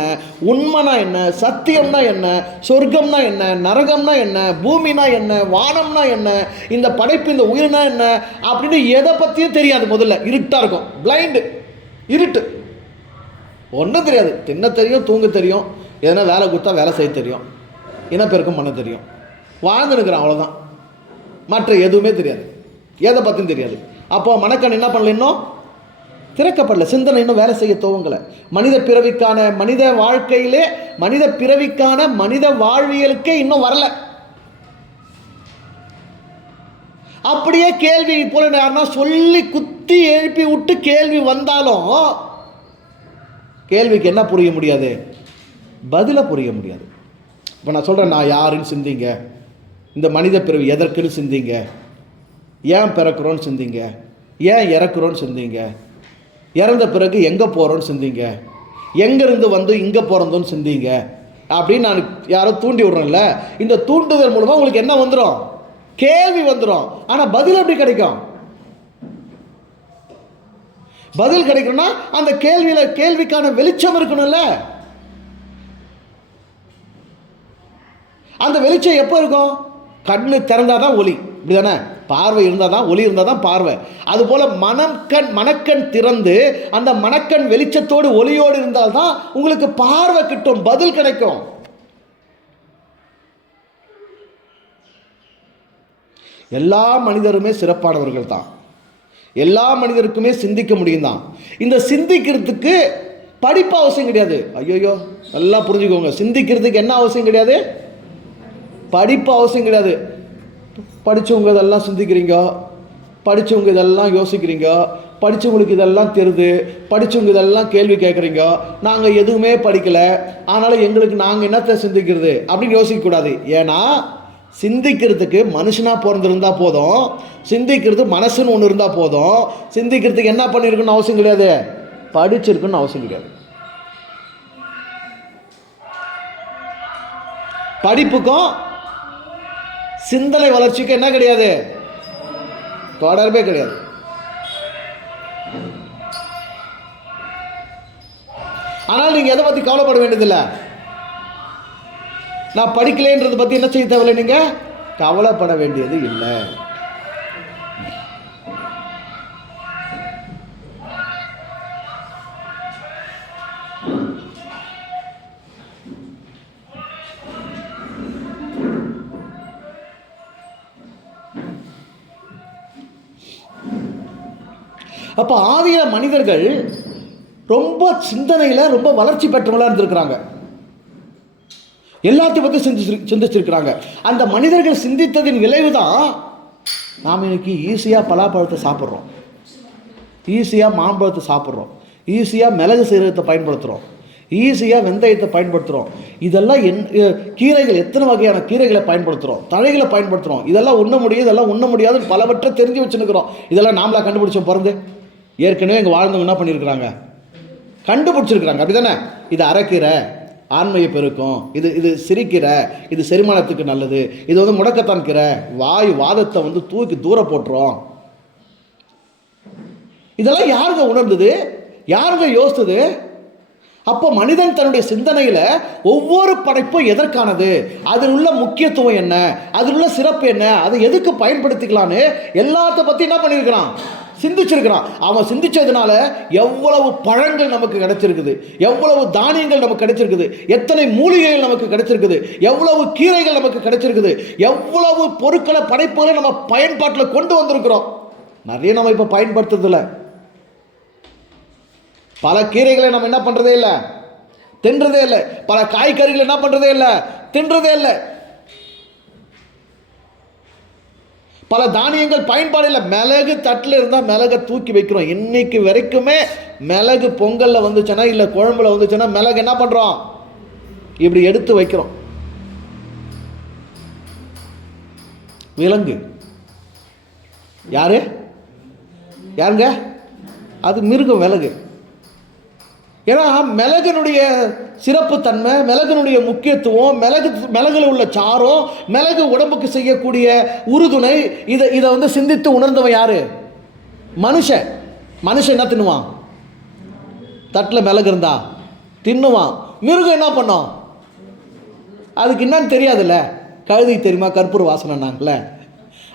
உண்மைனா என்ன, சத்தியம்னா என்ன, சொர்க்கம்னா என்ன, நரகம்னா என்ன, பூமினா என்ன, வானம்னா என்ன, இந்த படைப்பு, இந்த உயிர்னா என்ன அப்படின்னு எதை பற்றியும் தெரியாது. முதல்ல இருட்டாக இருக்கும், பிளைண்டு, இருட்டு, ஒன்றும் தெரியாது. தின்ன தெரியும், தூங்க தெரியும், எதனா வேலை கொடுத்தா வேலை செய்ய தெரியும், இனப்பெருக்கம் பண்ண தெரியும், வாழ்ந்துருக்குறேன், அவ்வளோதான். மற்ற எதுவுமே தெரியாது, எதை பற்றியும் தெரியாது. அப்போ மனக்கண் என்ன பண்ணல? இன்னும் திறக்கப்படல, சிந்தனை இன்னும் வேலை செய்ய துவங்கலை. மனித பிறவிக்கான மனித வாழ்வியலுக்கே இன்னும் வரல. அப்படியே கேள்வி போல யாருன்னா சொல்லி குத்தி எழுப்பி விட்டு கேள்வி வந்தாலும் கேள்விக்கு என்ன புரிய முடியாது? பதிலை புரிய முடியாது. இப்போ நான் சொல்கிறேன், நான் யாருன்னு சிந்திங்க, இந்த மனித பிறவி எதற்குன்னு சிந்திங்க, ஏன் பிறக்கிறோன்னு சிந்திங்க, ஏன் இறக்குறோன்னு சிந்திங்க, இறந்த பிறகு எங்கே போகிறோன்னு சிந்திங்க, எங்கேருந்து வந்து இங்கே பிறந்தோன்னு சிந்திங்க அப்படின்னு நான் யாரோ தூண்டி விடுறேன்ல. இந்த தூண்டுதல் மூலமாக உங்களுக்கு என்ன வந்துடும்? கேள்வி வந்துடும். ஆனால் பதில் எப்படி கிடைக்கும்? பதில் கிடைக்கணும்னா அந்த கேள்விக்கான வெளிச்சம் இருக்கணும்ல. அந்த வெளிச்சம் எப்போ இருக்கும்? கண்ணு திறந்தாதான் ஒளி, இப்படிதானே? பார்வை இருந்தால் தான் ஒளி, இருந்தால் தான் பார்வை. அதுபோல் மனக்கண் திறந்து அந்த மனக்கண் வெளிச்சத்தோடு ஒளியோடு இருந்தால்தான் உங்களுக்கு பார்வை கிட்டும், பதில் கிடைக்கும். எல்லா மனிதருமே சிறப்பானவர்கள் தான், எல்லா மனிதருக்குமே சிந்திக்க முடியும் தான். இந்த சிந்திக்கிறதுக்கு படிப்பு அவசியம் கிடையாது. ஐயோ, நல்லா புரிஞ்சுக்கோங்க, சிந்திக்கிறதுக்கு என்ன அவசியம் கிடையாது? படிப்பு அவசியம் கிடையாது. படித்தவங்க இதெல்லாம் சிந்திக்கிறீங்க, படித்தவங்க இதெல்லாம் யோசிக்கிறீங்க, படித்தவங்களுக்கு இதெல்லாம் தெரியுது, படித்தவங்க இதெல்லாம் கேள்வி கேட்குறீங்க, நாங்கள் எதுவுமே படிக்கலை, ஆனாலும் எங்களுக்கு நாங்கள் என்னத்தை சிந்திக்கிறது அப்படின்னு யோசிக்கக்கூடாது. ஏன்னா சிந்திக்கிறதுக்கு மனுஷனாக பிறந்திருந்தால் போதும், சிந்திக்கிறது மனசுன்னு ஒன்று இருந்தால் போதும். சிந்திக்கிறதுக்கு என்ன பண்ணியிருக்குன்னு அவசியம் கிடையாது, படிச்சிருக்குன்னு அவசியம் கிடையாது. படிப்புக்கும் சிந்தனை வளர்ச்சிக்கும் என்ன கிடையாது, தொடர்பே கிடையாது. ஆனால் நீங்க எதை பத்தி கவலைப்பட வேண்டியதில்லை. நான் படிக்கலைன்றதை பத்தி என்ன செய்ய தேவையில்லை, நீங்க கவலைப்பட வேண்டியது இல்லை. அப்போ ஆதிய மனிதர்கள் ரொம்ப சிந்தனையில் ரொம்ப வளர்ச்சி பெற்றவங்களா இருந்திருக்கிறாங்க. எல்லாத்தையும் பற்றி சிந்திச்சிருக்கிறாங்க. அந்த மனிதர்கள் சிந்தித்ததின் விளைவு தான் நாம் இன்னைக்கு ஈஸியாக பலாப்பழத்தை சாப்பிட்றோம், ஈஸியாக மாம்பழத்தை சாப்பிட்றோம், ஈஸியாக மிளகு சீரகத்தை பயன்படுத்துகிறோம், ஈஸியாக வெந்தயத்தை பயன்படுத்துகிறோம். இதெல்லாம் கீரைகள், எத்தனை வகையான கீரைகளை பயன்படுத்துகிறோம், தழைகளை பயன்படுத்துகிறோம். இதெல்லாம் உண்ண முடியும், இதெல்லாம் உண்ண முடியாது, பலவற்றை தெரிஞ்சு வச்சுருக்கிறோம். இதெல்லாம் நாமளா கண்டுபிடிச்சோம் பிறந்து? ஏற்கனவே எங்கள் வாழ்ந்தவங்க என்ன பண்ணியிருக்கிறாங்க, கண்டுபிடிச்சிருக்கிறாங்க. அப்படி தானே? இது அரைக்கீரை, ஆண்மையை பெருக்கும், இது சிரிக்கீரை, இது செரிமானத்துக்கு நல்லது, இது வந்து முடக்கத்தான் கீரை, வாதத்தை வந்து தூக்கி தூர போட்டுரும். இதெல்லாம் யாருங்க உணர்ந்தது, யாருங்க யோசித்தது? அப்போ மனிதன் தன்னுடைய சிந்தனையில் ஒவ்வொரு படைப்பும் எதற்கானது, அதில் உள்ள முக்கியத்துவம் என்ன, அதில் உள்ள சிறப்பு என்ன, அதை எதுக்கு பயன்படுத்திக்கலான்னு எல்லாத்த பற்றி என்ன பண்ணியிருக்கிறான், சிந்திச்சிருக்கிறான். அவன் சிந்திச்சதுனால எவ்வளவு பழங்கள் நமக்கு கிடைச்சிருக்குது, எவ்வளவு தானியங்கள் நமக்கு கிடைச்சிருக்குது, எத்தனை மூலிகைகள் நமக்கு கிடைச்சிருக்குது, எவ்வளவு கீரைகள் நமக்கு கிடைச்சிருக்குது, எவ்வளவு பொருட்களை படைப்புகளை நம்ம பயன்பாட்டில் கொண்டு வந்திருக்கிறோம். நிறைய நம்ம இப்போ பயன்படுத்துறதில்ல. பல கீரைகளை நம்ம என்ன பண்ணுறதே இல்லை, தின்றதே இல்லை. பல காய்கறிகளை என்ன பண்ணுறதே இல்லை, தின்றதே இல்லை. பல தானியங்கள் பயன்பாடு இல்லை. மிளகு தட்டில் இருந்தால் மிளகை தூக்கி வைக்கிறோம். இன்னைக்கு வரைக்குமே மிளகு பொங்கலில் வந்துச்சுன்னா, இல்லை குழம்புல வந்துச்சுன்னா மிளகு என்ன பண்ணுறோம், இப்படி எடுத்து வைக்கிறோம். விலங்கு யாருங்க? அது மிருகம், மிளகு. ஏன்னா மிளகனுடைய சிறப்பு தன்மை, மிளகனுடைய முக்கியத்துவம், மிளகுல உள்ள சாரம், மிளகு உடம்புக்கு செய்யக்கூடிய உறுதுணை, இதை வந்து சிந்தித்து உணர்ந்தவன் யாரு? மனுஷன். மனுஷன் என்ன தின்னுவான்? தட்டில் மிளகு இருந்தா தின்னுவான். மிருகம் என்ன பண்ணோம்? அதுக்கு என்னன்னு தெரியாதுல்ல. கழுதை தெரியுமா கற்பூர வாசனைனாங்களே,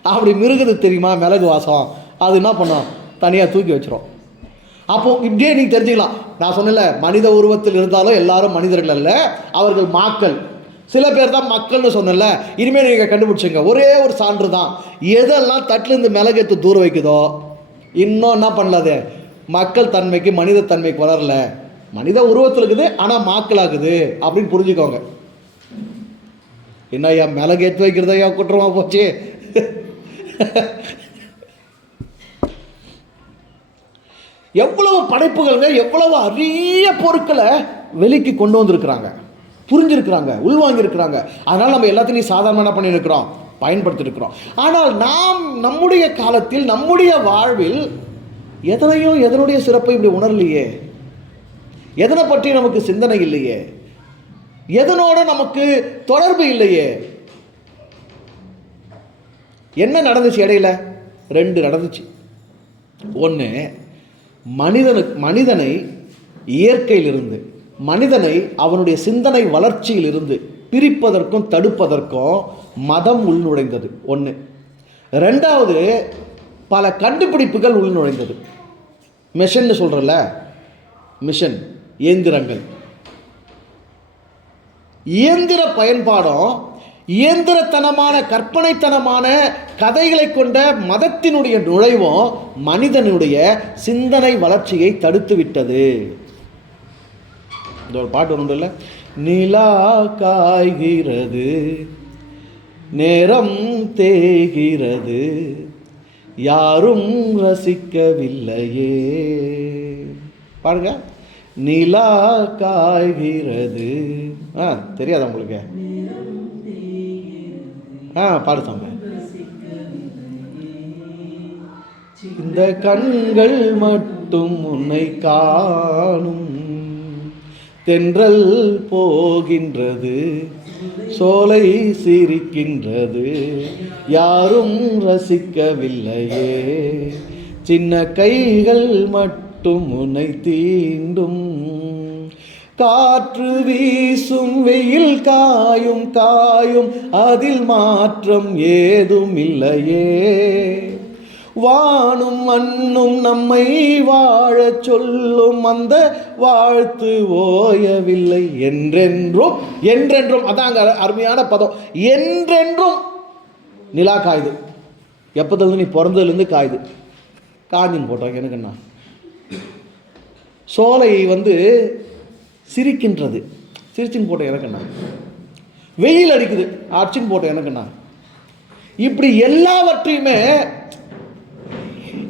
அப்படி மிருகத்துக்கு தெரியுமா மிளகு வாசம்? அது என்ன பண்ணோம்? தனியாக தூக்கி வச்சிரும். அப்போ இப்படியே நீங்கள் தெரிஞ்சுக்கலாம். நான் சொன்னல, மனித உருவத்தில் இருந்தாலும் எல்லாரும் மனிதர்கள் அல்ல, அவர்கள் மாக்கள். சில பேர் தான் மக்கள்னு சொன்னல. இனிமேல் நீங்கள் கண்டுபிடிச்சிங்க, ஒரே ஒரு சான்று தான். எதெல்லாம் தட்டிலேருந்து மிளகு எடுத்து தூர வைக்குதோ, இன்னும் என்ன பண்ணலாது, மக்கள் தன்மைக்கு மனித தன்மைக்கு வளரல. மனித உருவத்தில் இருக்குது, ஆனால் மாக்களாகுது அப்படின்னு புரிஞ்சுக்கோங்க. என்ன ஐயா மிளகு எடுத்து வைக்கிறதையா குற்றமாக போச்சு? எவ்வளவு படைப்புகள், எவ்வளவு அரிய பொருட்களை வெளிக்கு கொண்டு வந்திருக்கிறாங்க, புரிஞ்சிருக்கிறாங்க, உள்வாங்கியிருக்கிறாங்க. அதனால் நம்ம எல்லாத்தையும் சாதாரணமாக பண்ணியிருக்கிறோம், பயன்படுத்தியிருக்கிறோம். ஆனால் நாம் நம்முடைய காலத்தில், நம்முடைய வாழ்வில் எதனுடைய சிறப்பை இப்படி உணரலையே, எதனை பற்றி நமக்கு சிந்தனை இல்லையே, எதனோட நமக்கு தொடர்பு இல்லையே. என்ன நடந்துச்சு இடையில? 2 நடந்துச்சு. ஒன்று, மனிதனை இயற்கையிலிருந்து, மனிதனை அவனுடைய சிந்தனை வளர்ச்சியிலிருந்து பிரிப்பதற்கும் தடுப்பதற்கும் மதம் உள்நுழைந்தது. 1. 2வது, பல கண்டுபிடிப்புகள் உள்நுழைந்தது. மிஷன் சொல்கிறல்ல, மிஷன், இயந்திரங்கள், இயந்திர பயன்பாடும், இயந்திரத்தனமான கற்பனைத்தனமான கதைகளை கொண்ட மதத்தினுடைய நுழைவும் மனிதனுடைய சிந்தனை வளர்ச்சியை தடுத்து விட்டது. இந்த ஒரு பாட்டு ஒன்று இல்லை, நிலா காய்கிறது, நேரம் தேய்கிறது, யாரும் ரசிக்கவில்லையே. பாருங்க, நிலா காய்கிறது. தெரியாதா உங்களுக்கு? பாடுத்தாங்க. இந்த கண்கள் மட்டும் உன்னை காணும், தென்றல் போகின்றது, சோலை சிரிக்கின்றது, யாரும் ரசிக்கவில்லையே, சின்ன கைகள் மட்டும் உன்னை தீண்டும், காற்று வீசும், வெயில் காயும் காயும், அதில் மாற்றம் ஏதும் இல்லையே, வானும் மண்ணும் நம்மை வாழ சொல்லும், அந்த வாழ்த்து ஓயவில்லை என்றென்றும். என்றென்றும் அதாங்க அருமையான பதம். என்றென்றும் நிலா காயுது. எப்போதுலேருந்து? நீ பிறந்ததுலேருந்து காயுது. காஞ்சின்னு போட்டோம் எனக்கு என்ன. சோலை சிரிக்கின்றது, சிரிச்சின்னு போட்டோம் எனக்கு என்ன. வெயில் அடிக்குது, அடிச்சின்னு போட்டோம் எனக்கு என்ன. இப்படி எல்லாவற்றையுமே,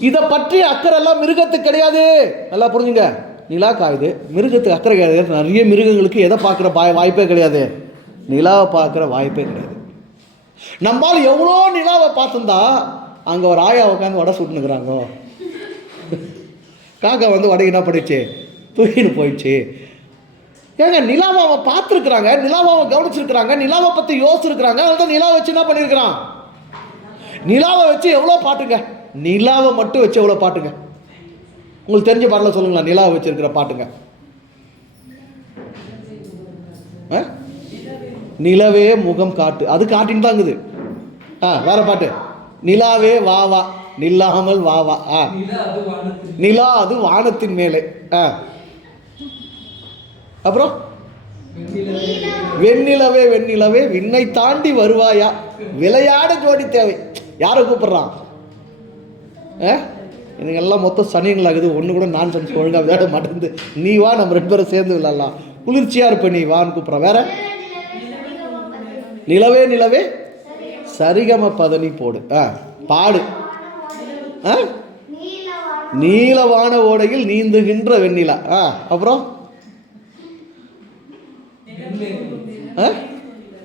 இதை பற்றி அக்கறை எல்லாம் மிருகத்துக்கு கிடையாது. நல்லா புரிஞ்சுங்க. நிலா காயுது, மிருகத்துக்கு அக்கறை கிடையாது. நிறைய மிருகங்களுக்கு எதை பார்க்குற வாய்ப்பே கிடையாது, நிலாவை பார்க்குற வாய்ப்பே கிடையாது. நம்மால் எவ்வளோ நிலாவை பார்த்துருந்தா அங்கே ஒரு ஆயா உட்காந்து வடை சுட்டுனுக்குறாங்க. காக்கா வடைக்கு என்ன பண்ணிடுச்சு, தூக்கின்னு போயிடுச்சு. ஏங்க, நிலாவை அவன் பார்த்துருக்குறாங்க, நிலாவை அவன் கவனிச்சிருக்கிறாங்க, நிலாவை பற்றி யோசிச்சிருக்கிறாங்க. அதனால நிலாவை வச்சு என்ன பண்ணியிருக்கிறான், நிலாவை வச்சு எவ்வளோ பாட்டுங்க, நிலாவை மட்டும் வச்சு எவ்வளோ பாட்டுங்க. உங்களுக்கு தெரிஞ்ச பாடல சொல்லுங்களா, நிலாவை வச்சிருக்கிற பாட்டுங்க. நிலவே முகம் காட்டு, அது காட்டின்னு தாங்குது. வேற பாட்டு, நிலாவே வா வா நில்லாமல் வா வா, நிலா அது வானத்தின் மேலே. அப்புறம் வெண்ணிலவே வெண்ணிலவே விண்ணை தாண்டி வருவாயா, விளையாட ஜோடி தேவை. யாரை கூப்பிடுறான்? எனக்கு எல்லாம் மொத்தம் சனிங்களாகுது. ஒன்று கூட நான் சென்ஸ் ஒழுங்காக விளையாட மாட்டேங்குது. நீ வா, நம்ம 2 பேரும் சேர்ந்து விளையாடலாம், குளிர்ச்சியாக இருப்ப, நீ வான்னு கூப்பிட்றான். வேற நிலவே நிலவே சரிகம பதனி போடு, பாடு. நீலவான ஓடையில் நீந்துகின்ற வெண்ணிலா. அப்புறம்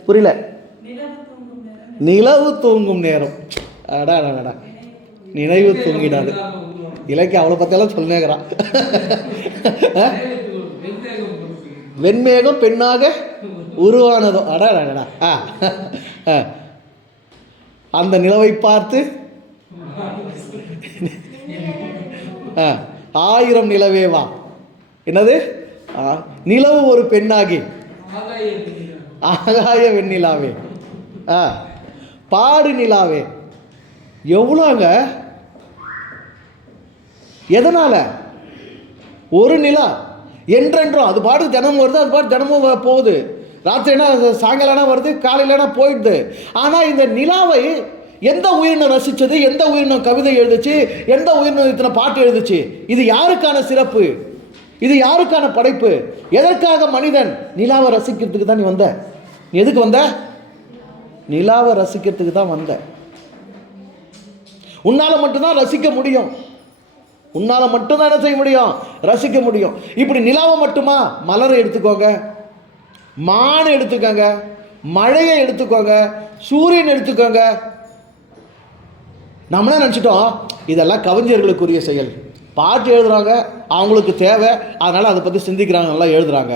புரியல. நிலவு தூங்கும் நேரம். அடா அடா, நினைவு தூங்கிடாது. இலக்கிய அவளை பற்றியெல்லாம் சொல்லுங்கிறான். வெண்மேகம் பெண்ணாக உருவானதோ. அடா அடா, அந்த நிலவை பார்த்து 1000 நிலவே வா. என்னது? நிலவு ஒரு பெண்ணாகி ஆகாய வெண்ணிலாவே, பாடு நிலாவே. எவ்வளோங்க, எதனால? ஒரு நிலா என்றென்றும் அது பாடு தினமும் வருது, அது பாடு தினமும் போகுது. ராத்திரினா சாயங்காலம்னா வருது, காலையிலனா போயிடுது. ஆனால் இந்த நிலாவை எந்த உயிரினம் ரசித்தது, எந்த உயிரினம் கவிதை எழுதுச்சு, எந்த உயிரினம் இத்தனை பாட்டு எழுதுச்சு? இது யாருக்கான சிறப்பு? இது யாருக்கான படைப்பு? எதற்காக மனிதன்? நிலாவை ரசிக்கிறதுக்கு தான் நீ வந்த. நீ எதுக்கு வந்த? நிலாவை ரசிக்கிறதுக்கு தான் வந்த. உன்னால மட்டும்தான் ரசிக்க முடியும். உன்னால மட்டும்தான் என்ன செய்ய முடியும்? ரசிக்க முடியும். இப்படி நிலாவை மட்டுமா? மலரை எடுத்துக்கோங்க, மானை எடுத்துக்கோங்க, மழையை எடுத்துக்கோங்க, சூரியன் எடுத்துக்கோங்க. நம்மளே நினச்சிட்டோம் இதெல்லாம் கவிஞர்களுக்குரிய செயல். பாட்டு எழுதுறாங்க, அவங்களுக்கு தேவை, அதனால் அதை பற்றி சிந்திக்கிறாங்க, நல்லா எழுதுறாங்க.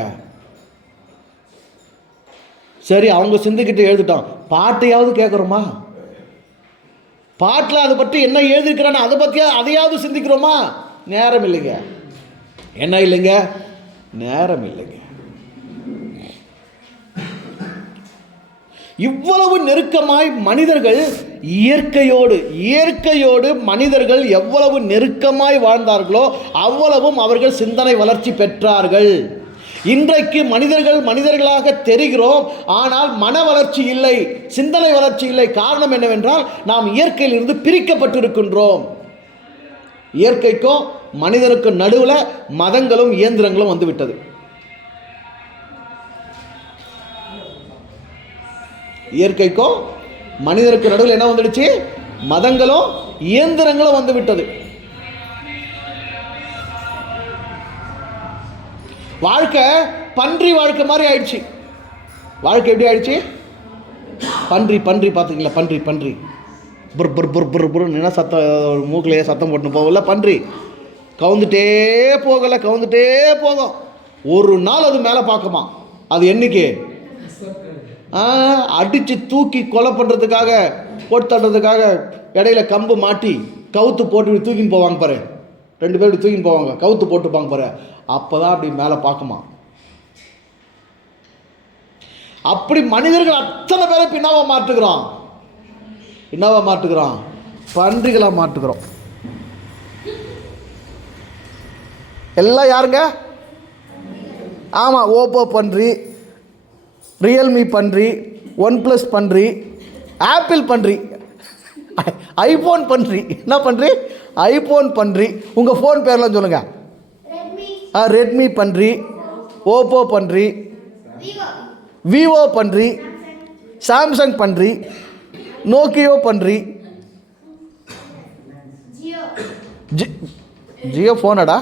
சரி, அவங்க சிந்திக்கிட்டு எழுதிட்டோம், பாட்டையாவது கேட்குறோமா? பாட்டில் அதை பற்றி என்ன எழுதியிருக்கிறான்னு அதையாவது சிந்திக்கிறோமா? நேரம் இல்லைங்க. என்ன இல்லைங்க? நேரம் இல்லைங்க. இவ்வளவு நெருக்கமாய் மனிதர்கள் இயற்கையோடு மனிதர்கள் எவ்வளவு நெருக்கமாய் வாழ்ந்தார்களோ அவ்வளவும் அவர்கள் சிந்தனை வளர்ச்சி பெற்றார்கள். இன்றைக்கு மனிதர்களாக தெரிகிறோம், ஆனால் மன வளர்ச்சி இல்லை, சிந்தனை வளர்ச்சி இல்லை. காரணம் என்னவென்றால் நாம் இயற்கையிலிருந்து பிரிக்கப்பட்டிருக்கின்றோம். இயற்கைக்கும் மனிதனுக்கும் நடுவில் மதங்களும் இயந்திரங்களும் வந்துவிட்டது. இயற்கைக்கும் மனிதனுக்கு நடுவில் என்ன வந்துடுச்சு? மதங்களும் இயந்திரங்களும் வந்து விட்டது. வாழ்க்கை பன்றி வாழ்க்கை மாதிரி ஆயிடுச்சு. வாழ்க்கை எப்படி ஆயிடுச்சு? பன்றி பார்த்தீங்களா? பன்றி புர் புர் புர் புர் புர் என்ன சத்தம், மூக்கிலேயே சத்தம் போட்டுன்னு போகல. பன்றி கவுந்துட்டே போகும். ஒரு நாள் அது மேலே பார்க்குமா? அது என்னைக்கு? அடித்து தூக்கி கொலை பண்ணுறதுக்காக போட்டு தட்டுறதுக்காக இடையில கம்பு மாட்டி கவுத்து போட்டு தூக்கின்னு போவாங்க பாரு, 2 பேர் தூக்கின்னு போவாங்க, கவுத்து போட்டுப்பாங்க பாரு, அப்போ தான் அப்படி மேலே பார்க்குமா. அப்படி மனிதர்கள் அத்தனை பேரை பின்னாவா மாட்டுக்கிறோம், பன்றிகளாக மாட்டுக்கிறோம். எல்லாம் யாருங்க? ஆமாம், ஓப்போ பன்றி, ரியல்மி பன்றி, OnePlus பன்றி, ஆப்பிள் பன்றி, ஐஃபோன் பன்றி. என்ன பன்றி? ஐஃபோன் பன்றி. உங்கள் ஃபோன் பேர்லாம் சொல்லுங்கள். ரெட்மி பன்றி, ஓப்போ பன்றி, விவோ பன்றி, சாம்சங் பன்றி, நோக்கியோ பன்றி, ஜியோ ஃபோனடா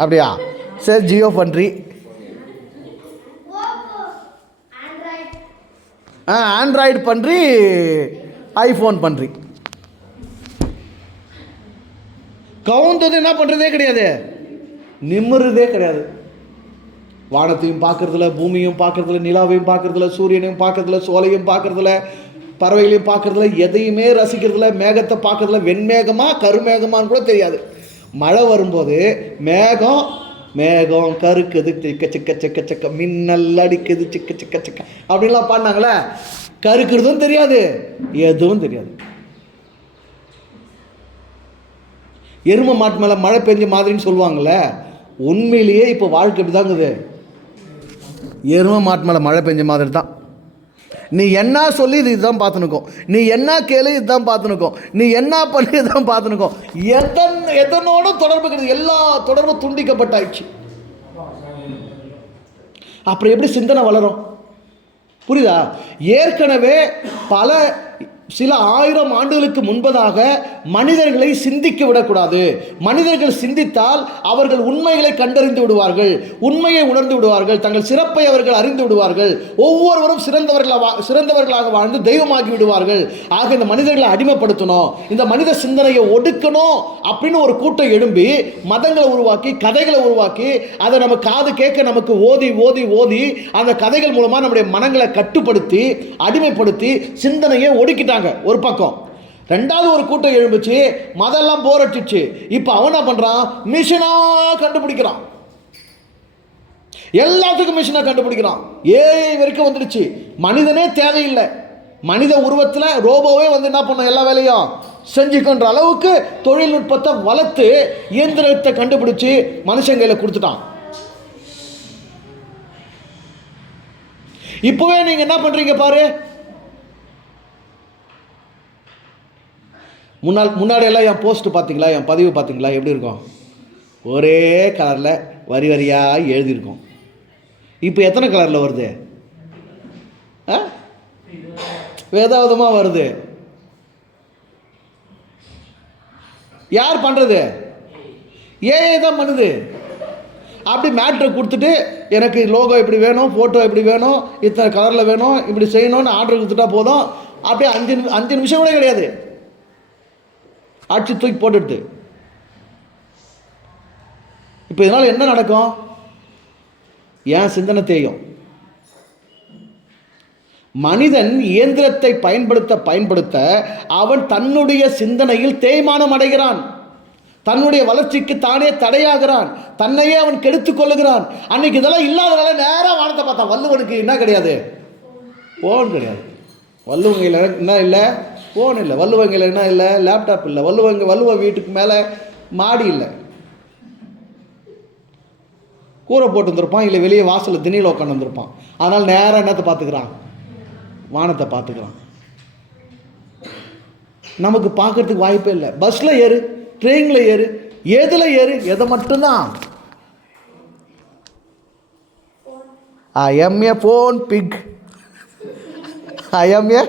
அப்படியா? சரி, ஜியோ பன்றி, ஆண்ட்ராய்டு பன்றி, ஐஃபோன் பன்றி. கவுந்தது என்ன பண்ணுறதே கிடையாது, நிம்மறதே கிடையாது. வானத்தையும் பார்க்கறதில்ல, பூமியும் பார்க்கறதில்ல, நிலாவையும் பார்க்கறதில்ல, சூரியனையும் பார்க்கறதில்ல, சோலையும் பார்க்கறதில்ல, பறவைகளையும் பார்க்கறதில்ல, எதையுமே ரசிக்கிறதில்ல, மேகத்தை பார்க்கறதில்ல. வெண்மேகமா கருமேகமானு கூட தெரியாது. மழை வரும்போது மேகம் கருக்குது, சிக்க சிக்க சிக்க சிக்க, மின்னல் அடிக்குது, சிக்க சிக்க சிக்க அப்படின்லாம் பாடினாங்களே, கருக்கிறதும் தெரியாது, எதுவும் தெரியாது. எருமை மாட்டு மேலே மழை பெஞ்ச மாதிரின்னு சொல்லுவாங்கள்ல, உண்மையிலேயே இப்போ வாழ்க்கை இப்படி தாங்குது. எருமை மாட்டு மேலே மழை பெஞ்ச மாதிரி தான். நீ என்ன சொல்லி இதுதான் பார்த்துனுக்கும், நீ என்ன கேளு இதுதான் பார்த்துனுக்கும், நீ என்ன பண்ணி இதுதான் பார்த்துனுக்கும். எதனோட தொடர்பு கிடையாது, எல்லா தொடர்பும் துண்டிக்கப்பட்டாயிடுச்சு. அப்புறம் எப்படி சிந்தனை வளரும்? புரியுதா? ஏற்கனவே சில 1000 ஆண்டுகளுக்கு முன்பதாக மனிதர்களை சிந்திக்க விடக்கூடாது. மனிதர்கள் சிந்தித்தால் அவர்கள் உண்மைகளை கண்டறிந்து விடுவார்கள், உண்மையை உணர்ந்து விடுவார்கள், தங்கள் சிறப்பை அவர்கள் அறிந்து விடுவார்கள், ஒவ்வொருவரும் சிறந்தவர்களாக வாழ்ந்து தெய்வமாகி விடுவார்கள். ஆக இந்த மனிதர்களை அடிமைப்படுத்தணும், இந்த மனித சிந்தனையை ஒடுக்கணும் அப்படின்னு ஒரு கூட்டம் எழும்பி மதங்களை உருவாக்கி, கதைகளை உருவாக்கி, அதை நம்ம காது கேட்க நமக்கு ஓதி ஓதி ஓதி அந்த கதைகள் மூலமாக நம்முடைய மனங்களை கட்டுப்படுத்தி அடிமைப்படுத்தி சிந்தனையை ஒடுக்கிட்டாங்க ஒரு பக்கம். ரெண்டாவது ஒரு கூட்டம் எழும்புச்சு, மதெல்லாம் போர் அடிச்சிச்சு. இப்போ அவன் என்ன பண்றான்? மிஷினா கண்டுபிடிக்கிறான், எல்லாத்துக்கும் மிஷினா கண்டுபிடிக்கிறான். ஏஐ வரைக்கும் வந்துடுச்சு, மனிதனே தேவையில்லை, மனித உருவத்தில் ரோபோவே வந்து என்ன பண்ண எல்லா வேலையும் செஞ்சுக்கின்ற அளவுக்கு தொழில்நுட்பத்தை வளர்த்து இயந்திரத்தை கண்டுபிடிச்சு மனுஷன் கையில் கொடுத்துட்டான். இப்போவே நீங்க என்ன பண்றீங்க பாரு. முன்னாடி எல்லாம் என் போஸ்ட் பார்த்தீங்களா, என் பதிவு பார்த்தீங்களா, எப்படி இருக்கும்? ஒரே கலரில் வரி வரியாக எழுதியிருக்கும். இப்போ எத்தனை கலரில் வருது? வேதாவிதமாக வருது. யார் பண்ணுறது? ஏஐ தான் பண்ணுது. அப்படி மேட்ரை கொடுத்துட்டு எனக்கு லோகோ இப்படி வேணும், ஃபோட்டோ இப்படி வேணும், இத்தனை கலரில் வேணும், இப்படி செய்யணும்னு ஆர்டர் கொடுத்துட்டா போதும். அப்படியே 5 நிமிஷம் கூட கிடையாது, அடிச்சு தூக்கி போட்டுடுது. இப்போ இதனால் என்ன நடக்கும்? ஏன் சிந்தனை தேயும். மனிதன் இயந்திரத்தை பயன்படுத்த அவன் தன்னுடைய சிந்தனையில் தேய்மானம் அடைகிறான், தன்னுடைய வளர்ச்சிக்கு தானே தடையாகிறான், தன்னையே அவன் கெடுத்துக் கொள்ளுகிறான். அன்னைக்கு இதெல்லாம் இல்லாதனால நேராக வானத்தை பார்த்தான். வள்ளுவனுக்கு என்ன கிடையாது? ஃபோன் கிடையாது. வள்ளுவங்கையில் என்ன இல்லை? ஃபோன் இல்லை. வள்ளுவங்கையில் என்ன இல்லை? லேப்டாப் இல்லை. வள்ளுவ வீட்டுக்கு மேலே மாடி இல்லை, கூரை போட்டு வந்திருப்பான், இல்லை வெளியே வாசலில் திணியில் உட்காந்து வந்திருப்பான். அதனால் நேராக என்னத்தை பார்த்துக்கிறான்? வானத்தை பார்த்துக்கிறான். நமக்கு பார்க்கறதுக்கு வாய்ப்பே இல்லை. பஸ்ஸில் ஏறு, ட்ரெயினில் ஏறு, எதில் ஏறு, எதை மட்டும்தான் I am a phone pick, I am a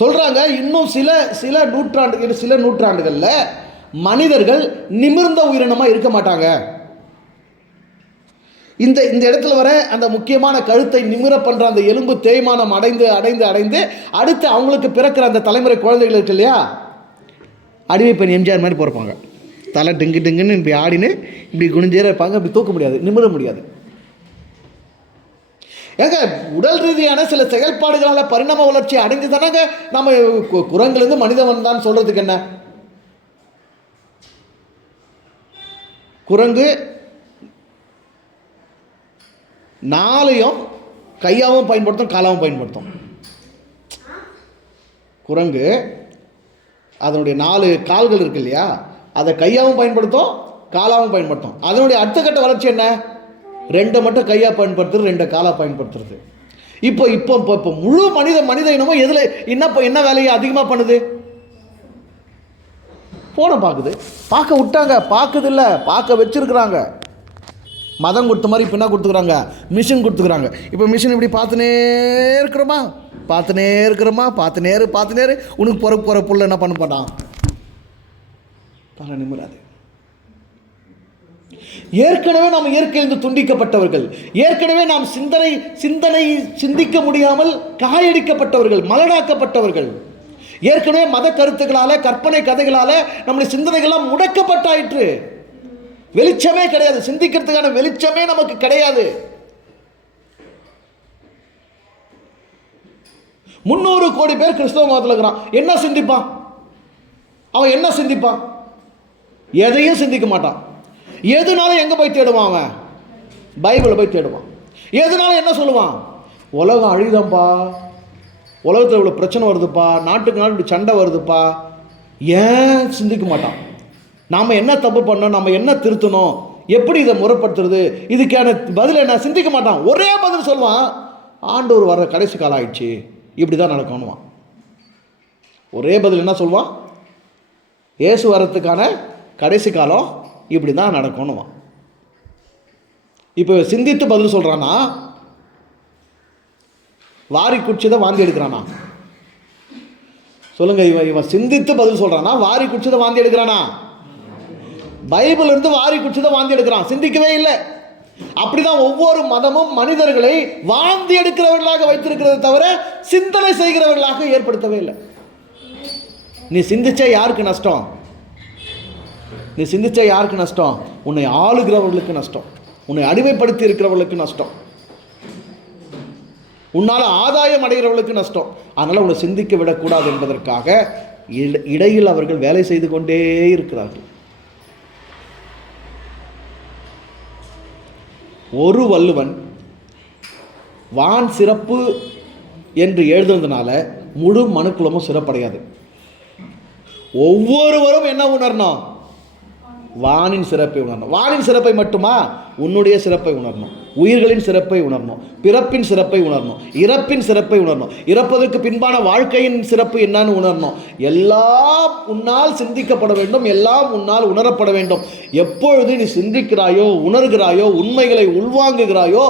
சொல்கிறாங்க. இன்னும் சில நூற்றாண்டுகளில் மனிதர்கள் நிமிர்ந்த உயிரினமாக இருக்க மாட்டாங்க. இந்த இடத்துல வர அந்த முக்கியமான கழுத்தை நிமிர பண்ணுற அந்த எலும்பு தேய்மானம் அடைந்து அடுத்து அவங்களுக்கு பிறக்கிற அந்த தலைமுறை குழந்தைகள் இருக்கு இல்லையா, அடிமை பெண் எம்ஜிஆர் மாதிரி பிறப்பாங்க. தலை டிங்கு டிங்குன்னு இப்படி ஆடின்னு இப்படி குனிஞ்சேர இருப்பாங்க. இப்படி தூக்க முடியாது, நிமிர முடியாது. ஏங்க உடல் ரீதியான சில செயல்பாடுகளால் பரிணாம வளர்ச்சி அடைஞ்சு தானங்க நம்ம குரங்குலேருந்து மனிதன் தான் சொல்கிறதுக்கு என்ன? குரங்கு நாளையும் கையாவும் பயன்படுத்தும், காலாவும் பயன்படுத்தும். குரங்கு அதனுடைய 4 கால்கள் இருக்கு இல்லையா, அதை கையாவும் பயன்படுத்தும், காலாவும் பயன்படுத்தும். அதனுடைய அடுத்த கட்ட வளர்ச்சி என்ன? 2 மட்டும் கையாக பயன்படுத்துறது, 2 காலாக பயன்படுத்துறது. இப்போ முழு மனித இனமும் எதில் என்ன வேலையை அதிகமாக பண்ணுது? போனை பார்க்குது. பார்க்க விட்டாங்க, பார்க்குது இல்லை, பார்க்க வச்சுருக்குறாங்க. மதம் கொடுத்த மாதிரி இப்போ என்ன கொடுத்துக்குறாங்க? மிஷின் கொடுத்துக்குறாங்க. இப்போ மிஷின் இப்படி பார்த்துனே இருக்கிறோமா, பார்த்துனே உனக்கு போகிற புள்ள என்ன பண்ண மாட்டான்? தலை நிமிராது. ஏற்கனவே நாம் இயற்கையிலிருந்து துண்டிக்கப்பட்டவர்கள், ஏற்கனவே நாம் சிந்தனை சிந்திக்க முடியாமல் காயடிக்கப்பட்டவர்கள், மலடாக்கப்பட்டவர்கள், ஏற்கனவே மத கருத்துக்களால, கற்பனை கதைகளால நம்முடைய சிந்தனைகள்லாம் முடக்கப்பட்டாயிற்று. வெளிச்சமே கிடையாது, சிந்திக்கிறதுக்கான வெளிச்சமே நமக்கு கிடையாது. 300 கோடி பேர் கிறிஸ்தவ மதத்தில் இருக்கிறான். என்ன சிந்திப்பான் அவன்? என்ன சிந்திப்பான்? எதையும் சிந்திக்க மாட்டான். எதுனாலும் எங்கே போய் தேடுவான் அவன்? பைபிளை போய் தேடுவான். எதுனால என்ன சொல்லுவான்? உலகம் அழிதம்பா, உலகத்தில் இவ்வளோ பிரச்சனை வருதுப்பா, நாட்டுக்கு நாடு இப்படி சண்டை வருதுப்பா. ஏன் சிந்திக்க மாட்டான்? நாம் என்ன தப்பு பண்ணோம், நம்ம என்ன திருத்தணும், எப்படி இதை முறைப்படுத்துறது, இதுக்கான பதில் என்ன? சிந்திக்க மாட்டான். ஒரே பதில் சொல்லுவான், ஆண்டவர் வர கடைசி காலம் ஆயிடுச்சு, இப்படி தான் நடக்கணுவான். ஒரே பதில் என்ன சொல்லுவான்? இயேசு வரத்துக்கான கடைசி காலம் இப்படி தான் நடக்கணுவான். இப்போ சிந்தித்து பதில் சொல்கிறானா, வாரி குடிச்சதை வாந்தி எடுக்கிறானா? சொல்லுங்க. இவன் சிந்தித்து பதில் சொல்கிறானா, வாரி குடிச்சதை வாந்தி எடுக்கிறானா? பைபிள் இருந்து வாரி குடிச்சதை வாந்தி எடுக்கிறான், சிந்திக்கவே இல்லை. அப்படிதான் ஒவ்வொரு மதமும் மனிதர்களை வாந்தி எடுக்கிறவர்களாக வைத்திருக்கிறத தவிர சிந்தனை செய்கிறவர்களாக ஏற்படுத்தவே இல்லை. நீ சிந்திச்சா யாருக்கு நஷ்டம்? நீ சிந்திச்சா யாருக்கு நஷ்டம்? உன்னை ஆளுகிறவர்களுக்கு நஷ்டம், உன்னை அடிமைப்படுத்தி இருக்கிறவர்களுக்கு நஷ்டம், உன்னால் ஆதாயம் அடைகிறவர்களுக்கு நஷ்டம். அதனால் உன்னை சிந்திக்க விடக்கூடாது என்பதற்காக இடையில் அவர்கள் வேலை செய்து கொண்டே இருக்கிறார்கள். ஒரு வள்ளுவன் வான் சிறப்பு என்று எழுதுனதுனால முழு மனுக்குலமும் சிறப்படையாது. ஒவ்வொருவரும் என்ன உணரணும்? வானின் சிறப்பை உணரணும். வானின் சிறப்பை மட்டுமா? உன்னுடைய சிறப்பை உணரணும், உயிர்களின் சிறப்பை உணரணும், பிறப்பின் சிறப்பை உணரணும், இறப்பின் சிறப்பை உணரணும், இறப்பதற்கு பின்பான வாழ்க்கையின் சிறப்பு என்னன்னு உணரணும். எல்லாம் உன்னால் சிந்திக்கப்பட வேண்டும், எல்லாம் உன்னால் உணரப்பட வேண்டும். எப்பொழுது நீ சிந்திக்கிறாயோ, உணர்கிறாயோ, உண்மைகளை உள்வாங்குகிறாயோ,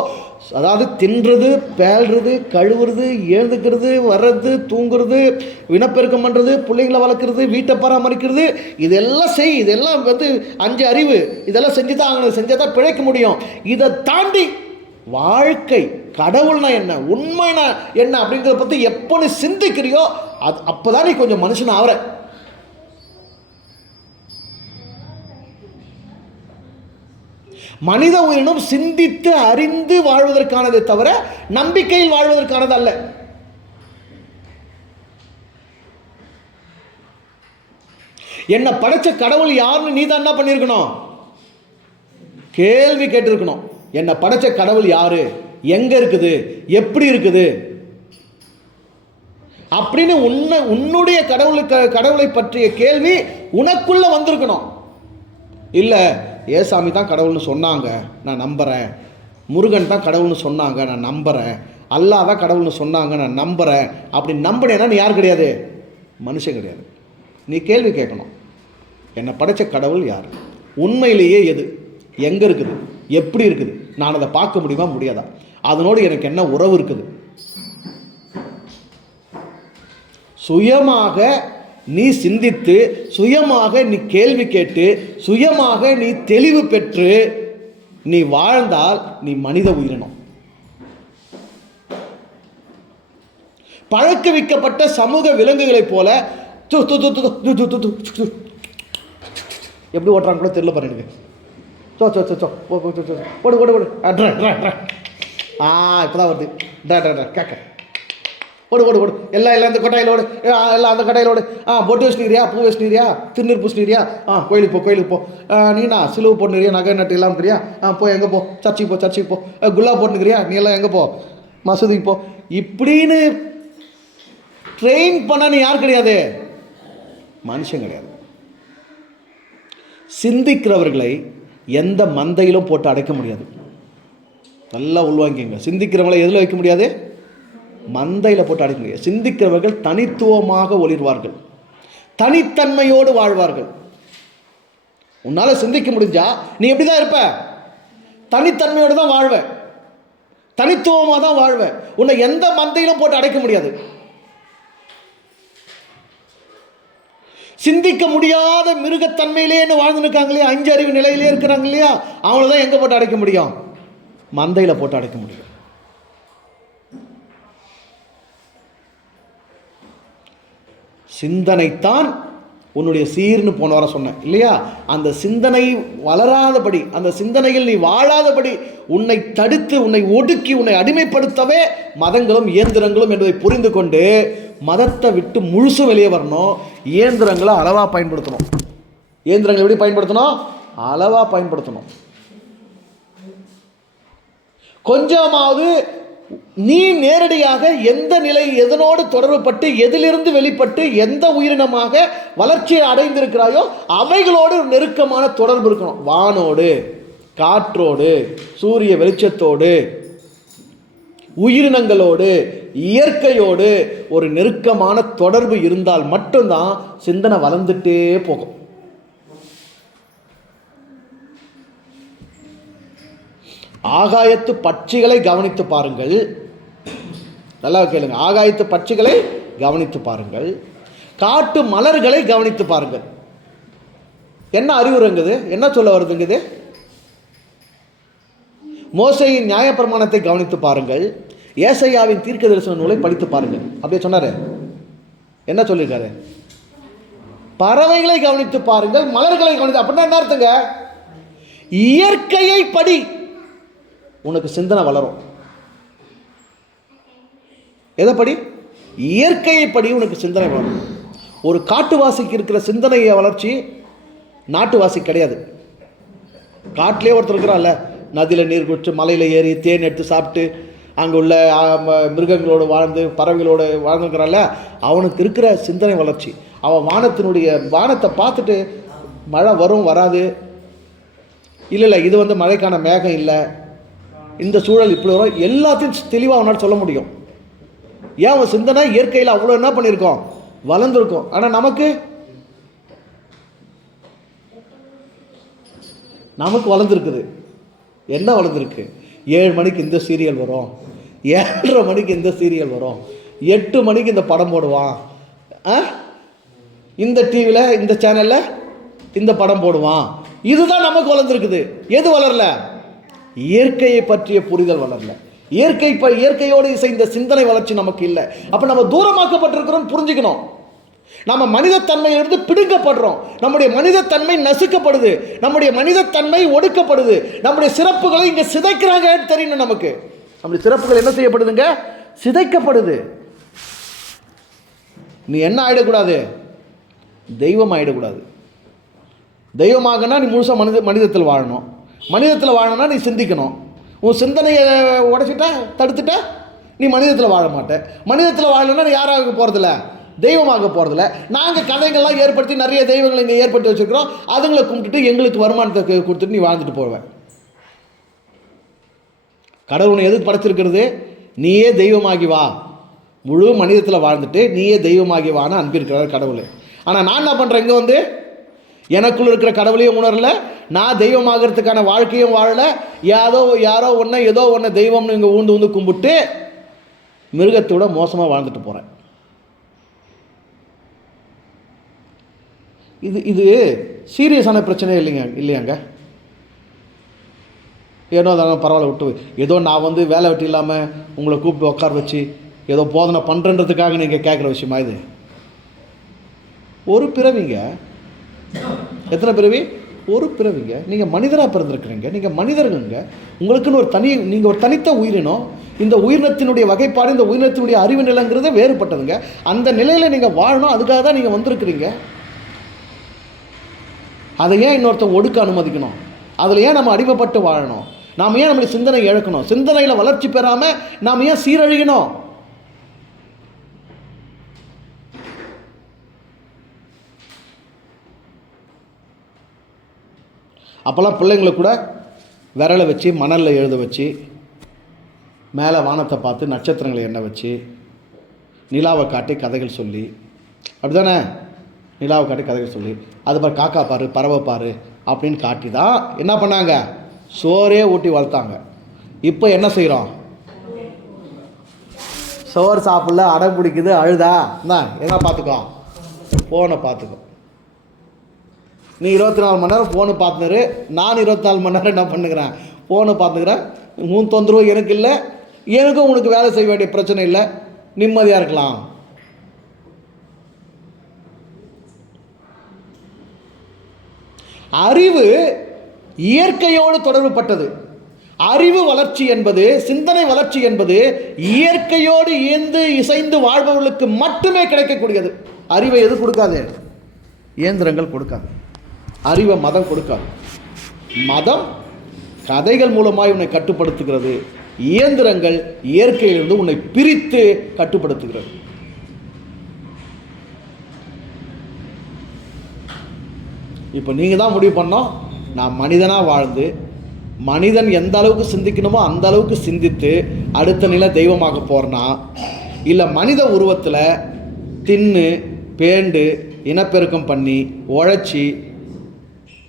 அதாவது தின்றது, பேழ்றது, கழுவுறது, எழுந்துக்கிறது, வர்றது, தூங்குறது, வினப்பெருக்கம் பண்ணுறது, பிள்ளைங்களை வளர்க்குறது, வீட்டை பராமரிக்கிறது, இதெல்லாம் இதெல்லாம் 5 அறிவு, இதெல்லாம் செஞ்சால் தான் பிழைக்க முடியும். இதை தாண்டி வாழ்க்கை, கடவுள்னா என்ன, உண்மைனா என்ன அப்படிங்கிறத பற்றி எப்போ நீ சிந்திக்கிறியோ அப்போதான் நீ கொஞ்சம் மனுஷன் ஆகிற. மனித உயிரினம் சிந்தித்து அறிந்து வாழ்வதற்கானதை தவிர நம்பிக்கையில் வாழ்வதற்கானது அல்ல. என்ன படைச்ச கடவுள் யாருன்னு நீ தான் என்ன பண்ணியிருக்கணும்? கேள்வி கேட்டிருக்கணும். என்ன படைச்ச கடவுள் யாரு, எங்க இருக்குது, எப்படி இருக்குது அப்படின்னு உன்னுடைய கடவுளை பற்றிய கேள்வி உனக்குள்ள வந்திருக்கணும். இல்லை, ஏசாமி தான் கடவுள்னு சொன்னாங்க, நான் நம்புகிறேன். முருகன் தான் கடவுள்னு சொன்னாங்க, நான் நம்புகிறேன். அல்லாஹ் தான் கடவுள்னு சொன்னாங்க, நான் நம்புகிறேன். அப்படி நம்பினேன்னா நீ யார் கிடையாது? மனுஷன் கிடையாது. நீ கேள்வி கேட்கணும், என்னை படைச்ச கடவுள் யார், உண்மையிலேயே எது, எங்கே இருக்குது, எப்படி இருக்குது, நான் அதை பார்க்க முடியுமா முடியாதா, அதனோடு எனக்கு என்ன உறவு இருக்குது. சுயமாக நீ சிந்தித்து, சுயமாக நீ கேள்வி கேட்டு, சுயமாக நீ தெளிவு பெற்று நீ வாழ்ந்தால் நீ மனித உயிரினம். பழக்கவிக்கப்பட்ட சமூக விலங்குகளைப் போல எப்படி ஓட்டுறாங்க கூட தெரியல பாரு எனக்கு. சோ சோ சோ சோ ஓடு ஓடு ஓடு இப்போ தான் வருது. கேட்க ஓடு ஓடு ஓடு எல்லாம் இந்த கொட்டாயில் ஓடு, எல்லாம் அந்த கொட்டாயில் ஓடு. பொட்டு வச்சுக்கிறியா, பூ வச்சுக்கிறியா, திருநீர் பூசிக்கிறியா, கோயிலுக்கு போ. நீனா சிலுவை போட்டுக்கிறியா, நகை நட்டு எல்லாம் இருக்கிறியா, போ எங்கே போ, சர்ச்சைக்கு போ. குல்லா போட்டுக்கிறியா, நீ எல்லாம் எங்கே போ, மசூதிக்கு போ. இப்படின்னு ட்ரெயின் பண்ண யார் கிடையாது, மனுஷன் கிடையாது. சிந்திக்கிறவர்களை எந்த மந்தையிலும் போட்டு அடைக்க முடியாது. நல்லா உள்வாங்கிங்க. சிந்திக்கிறவங்களை எதில் வைக்க முடியாது, மந்தையில் போட்டு அடைக்க முடியாது. சிந்திக்கிறவர்கள் தனித்துவமாக ஒளிர்வார்கள், தனித்தன்மையோடு வாழ்வார்கள். உன்னால் சிந்திக்க முடிஞ்சா நீ எப்படி தான் இருப்ப, தனித்தன்மையோடு தான் வாழ்வ, தனித்துவமாக தான் வாழ்வ. உன்னை எந்த மந்தையிலும் போட்டு அடைக்க முடியாது. சிந்திக்க முடியாத மிருகத்தன்மையிலே வாழ்ந்துருக்காங்க இல்லையா, 5 அறிவு நிலையிலே இருக்கிறாங்க இல்லையா, அவங்கள தான் எங்கே போட்டு அடைக்க முடியும், மந்தையில் போட்டு அடைக்க முடியும். சிந்தனைத்தான் உன்னுடைய சீர்னு போன வாரம் சொன்னேன் இல்லையா. அந்த சிந்தனை வளராதபடி, அந்த சிந்தனையில் நீ வாழாதபடி உன்னை தடுத்து, உன்னை ஒடுக்கி, உன்னை அடிமைப்படுத்தவே மதங்களும் இயந்திரங்களும் என்பதை புரிந்து கொண்டு மதத்தை விட்டு முழுசும் வெளியே வரணும். இயந்திரங்களை அளவாக பயன்படுத்தணும். இயந்திரங்களை எப்படி பயன்படுத்தணும், அளவாக பயன்படுத்தணும். கொஞ்சமாவது நீ நேரடியாக எந்த நிலை, எதனோடு தொடர்புபட்டு, எதிலிருந்து வெளிப்பட்டு எந்த உயிரினமாக வளர்ச்சியை அடைந்திருக்கிறாயோ அவைகளோடு நெருக்கமான தொடர்பு இருக்கணும். வானோடு, காற்றோடு, சூரிய வெளிச்சத்தோடு, உயிரினங்களோடு, இயற்கையோடு ஒரு நெருக்கமான தொடர்பு இருந்தால் மட்டும்தான் சிந்தனை வளர்ந்துட்டே போகும். ஆகாயத்து பட்சிகளை கவனித்து பாருங்கள். நல்லா கேளுங்க. ஆகாயத்து பட்சிகளை கவனித்து பாருங்கள், காட்டு மலர்களை கவனித்து பாருங்கள். என்ன அறிவுரைங்குது, என்ன சொல்ல வருதுங்குது? மோசேயின் நியாயப்பிரமாணத்தை கவனித்து பாருங்கள், ஏசாயாவின் தீர்க்க தரிசன நூலை படித்து பாருங்கள். அப்படியே சொன்னாரு. என்ன சொல்லியிருக்காரு? பறவைகளை கவனித்து பாருங்கள், மலர்களை கவனித்து. அப்படின்னா என்ன அர்த்தங்க? இயற்கையை படி, உனக்கு சிந்தனை வளரும். எதைப்படி? இயற்கையை படி, உனக்கு சிந்தனை வளரும். ஒரு காட்டுவாசிக்கு இருக்கிற சிந்தனைய வளர்ச்சி நாட்டுவாசி கிடையாது. காட்டிலே ஒருத்தர் இருக்கிறான்ல, நதியில் நீர் குடிச்சு, மலையில் ஏறி தேன் எடுத்து சாப்பிட்டு, அங்கே உள்ள மிருகங்களோடு வாழ்ந்து, பறவைகளோடு வாழ்ந்துருக்கிறான்ல, அவனுக்கு இருக்கிற சிந்தனை வளர்ச்சி. அவன் வானத்தை பார்த்துட்டு மழை வரும் வராது, இல்லை இது மழைக்கான மேகம் இல்லை, இந்த சூழல் இப்படி வரும், எல்லாத்தையும் தெளிவாக அவனால் சொல்ல முடியும். ஏன்? அவன் சிந்தனை இயற்கையில் அவ்வளோ என்ன பண்ணியிருக்கோம், வளர்ந்துருக்கும். ஆனால் நமக்கு வளர்ந்துருக்குது. என்ன வளர்ந்துருக்கு? 7 மணிக்கு இந்த சீரியல் வரும், 7:30 மணிக்கு இந்த சீரியல் வரும், 8 மணிக்கு இந்த படம் போடுவான், இந்த டிவியில் இந்த சேனலில் இந்த படம் போடுவான். இதுதான் நமக்கு வளர்ந்துருக்குது. எது வளரல? இயற்கையை பற்றிய புரிதல் வளரல. இயற்கையோடு இசைந்த சிந்தனை வளர்ச்சி நமக்கு இல்லை. அப்போ நம்ம தூரமாக்கப்பட்டிருக்கிறோம் புரிஞ்சுக்கணும். நம்ம மனிதத்தன்மையிலிருந்து பிடுங்கப்படுறோம். நம்முடைய மனிதத்தன்மை நசுக்கப்படுது, நம்முடைய மனிதத்தன்மை ஒடுக்கப்படுது, நம்முடைய சிறப்புகளை இங்கே சிதைக்கிறாங்கன்னு தெரியணும் நமக்கு. நம்முடைய சிறப்புகள் என்ன செய்யப்படுதுங்க? சிதைக்கப்படுது. நீ என்ன ஆகிடக்கூடாது? தெய்வம் ஆகிடக்கூடாது. தெய்வமாகனா நீ முழுசாக மனிதத்தில் வாழணும். மனிதத்தில் வாழணும்னா நீ சிந்திக்கணும். உன் சிந்தனையை உடைச்சிட்டா, தடுத்துட்டா, நீ மனிதத்தில் வாழ மாட்டேன். மனிதத்தில் வாழணும்னா நீ யாராக போகிறதில்ல, தெய்வமாக போகிறதில்ல. நாங்கள் கதைகள்லாம் ஏற்படுத்தி நிறைய தெய்வங்களை இங்கே ஏற்படுத்தி வச்சுருக்கிறோம். அதுங்களை கும்பிட்டுட்டு எங்களுக்கு வருமானத்தை கொடுத்துட்டு நீ வாழ்ந்துட்டு போவேன். கடவுள் உன்னை எதுக்கு படைச்சிருக்கிறது? நீயே தெய்வமாகி வா, முழு மனிதத்தில் வாழ்ந்துட்டு நீயே தெய்வமாகி வான்னு அனுப்பியிருக்கிறார் கடவுள். ஆனால் நான் என்ன பண்ணுறேன்? இங்கே எனக்குள்ள இருக்கிற கடவுளையும் உணரல, நான் தெய்வமாகறதுக்கான வாழ்க்கையும் வாழல. யாரோ ஒன்று ஏதோ ஒன்று தெய்வம்னு இங்கே ஊந்து கும்பிட்டு மிருகத்தோட மோசமாக வாழ்ந்துட்டு போகிறேன். இது சீரியஸான பிரச்சனை இல்லையாங்க? ஏதோ தானே பரவாயில்ல விட்டு, ஏதோ நான் வேலை வெட்டி இல்லாமல் உங்களை கூப்பிட்டு உட்கார வச்சு ஏதோ போதனை பண்ணுறன்றதுக்காக நீங்கள் கேட்குற விஷயமா இது? ஒரு பிறவிங்க எத்தனை பிறவி? ஒரு பிறவிங்க. நீங்கள் மனிதராக பிறந்திருக்கிறீங்க, நீங்கள் மனிதருங்க. உங்களுக்குன்னு நீங்கள் ஒரு தனித்த உயிரினம். இந்த உயிரினத்தினுடைய வகைப்பாடு, இந்த உயிரினத்தினுடைய அறிவு நிலைங்கிறது வேறுபட்டதுங்க. அந்த நிலையில் நீங்கள் வாழணும், அதுக்காக தான் நீங்கள் வந்திருக்கிறீங்க. அதை ஏன் இன்னொருத்தன் ஒடுக்க அனுமதிக்கணும்? அதில் ஏன் நம்ம அடிமைப்பட்டு வாழணும்? நாம் ஏன் நம்முடைய சிந்தனை இழக்கணும்? சிந்தனையில் வளர்ச்சி பெறாமல் நாம் ஏன் சீரழியணும்? அப்போல்லாம் பிள்ளைங்களை கூட விரலை வச்சு மணலில் எழுத வச்சு, மேலே வானத்தை பார்த்து நட்சத்திரங்களை எண்ண வச்சு, நிலாவை காட்டி கதைகள் சொல்லி, அப்படி தானே? நிலாவை காட்டி கதைகள் சொல்லி, அது பாரு காக்கா பாரு, பறவை பாரு அப்படின்னு காட்டி தான் என்ன பண்ணாங்க? சோறே ஊட்டி வளர்த்தாங்க. இப்போ என்ன செய்கிறோம்? சோறு சாப்பிடல, அடம் பிடிக்குது, அழுதா, என்ன பார்த்துக்கோ, ஃபோனை பார்த்துக்கோ. நீ 24 மணி நேரம் ஃபோனு பார்த்துரு, நான் 24 மணி நேரம் என்ன பண்ணுகிறேன்? ஃபோனு பார்த்துக்கிறேன். உன் தொந்தரவு எனக்கு இல்லை, எனக்கும் உனக்கு வேலை செய்ய வேண்டிய பிரச்சனை இல்லை, நிம்மதியாக இருக்கலாம். அறிவு இயற்கையோடு தொடர்புப்பட்டது. அறிவு வளர்ச்சி என்பது, சிந்தனை வளர்ச்சி என்பது இயற்கையோடு இயந்து இசைந்து வாழ்பவர்களுக்கு மட்டுமே கிடைக்கக்கூடியது. அறிவை எது கொடுக்காது? இயந்திரங்கள் கொடுக்காது. அறிவை மதம் கொடுக்காது. மதம் கதைகள் மூலமாக உன்னை கட்டுப்படுத்துகிறது. இயந்திரங்கள் இயற்கையிலிருந்து உன்னை பிரித்து கட்டுப்படுத்துகிறது. இப்போ நீங்கள் தான் முடிவு பண்ணோம். நான் மனிதனாக வாழ்ந்து, மனிதன் எந்த அளவுக்கு சிந்திக்கணுமோ அந்த அளவுக்கு சிந்தித்து அடுத்த நிலை தெய்வமாக போகிறனா, இல்லை மனித உருவத்தில் தின்னு பேண்டு இனப்பெருக்கம் பண்ணி உழைச்சி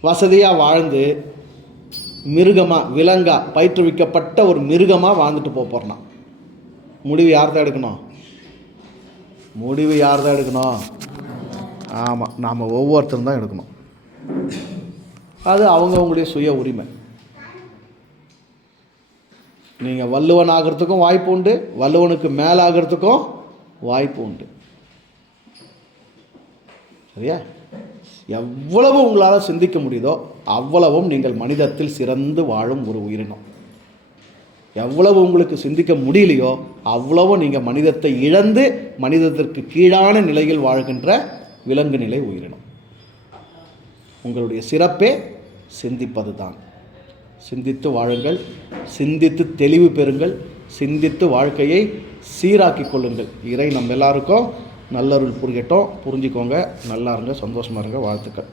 வசதியாக வாழ்ந்து மிருகமாக, விலங்காக பயிற்றுவிக்கப்பட்ட ஒரு மிருகமாக வாழ்ந்துட்டு போகிறனா. முடிவு யார் தான் எடுக்கணும்? முடிவு யார் தான் எடுக்கணும்? ஆமாம், நாம் ஒவ்வொருத்தரும் தான் எடுக்கணும். அது அவங்கவுங்களுடைய சுய உரிமை. நீங்கள் வள்ளுவன் ஆகிறதுக்கும் வாய்ப்பு உண்டு, வள்ளுவனுக்கு மேலாகிறதுக்கும் வாய்ப்பு உண்டு. சரியா? எவ்வளவு உங்களால் சிந்திக்க முடியுதோ அவ்வளவும் நீங்கள் மனிதத்தில் சிறந்து வாழும் ஒரு உயிரினம். எவ்வளவு உங்களுக்கு சிந்திக்க முடியலையோ அவ்வளவு நீங்கள் மனிதத்தை இழந்து மனிதத்திற்கு கீழான நிலையில் வாழ்கின்ற விலங்கு நிலை உயிரினம். உங்களுடைய சிறப்பே சிந்திப்பது தான். சிந்தித்து வாழுங்கள், சிந்தித்து தெளிவு பெறுங்கள், சிந்தித்து வாழ்க்கையை சீராக்கி கொள்ளுங்கள். இறை நம்ம எல்லாருக்கும் நல்லருள் புரியட்டும். புரிஞ்சுக்கோங்க. நல்லா இருங்க, சந்தோஷமாக இருங்க. வாழ்த்துக்கள்.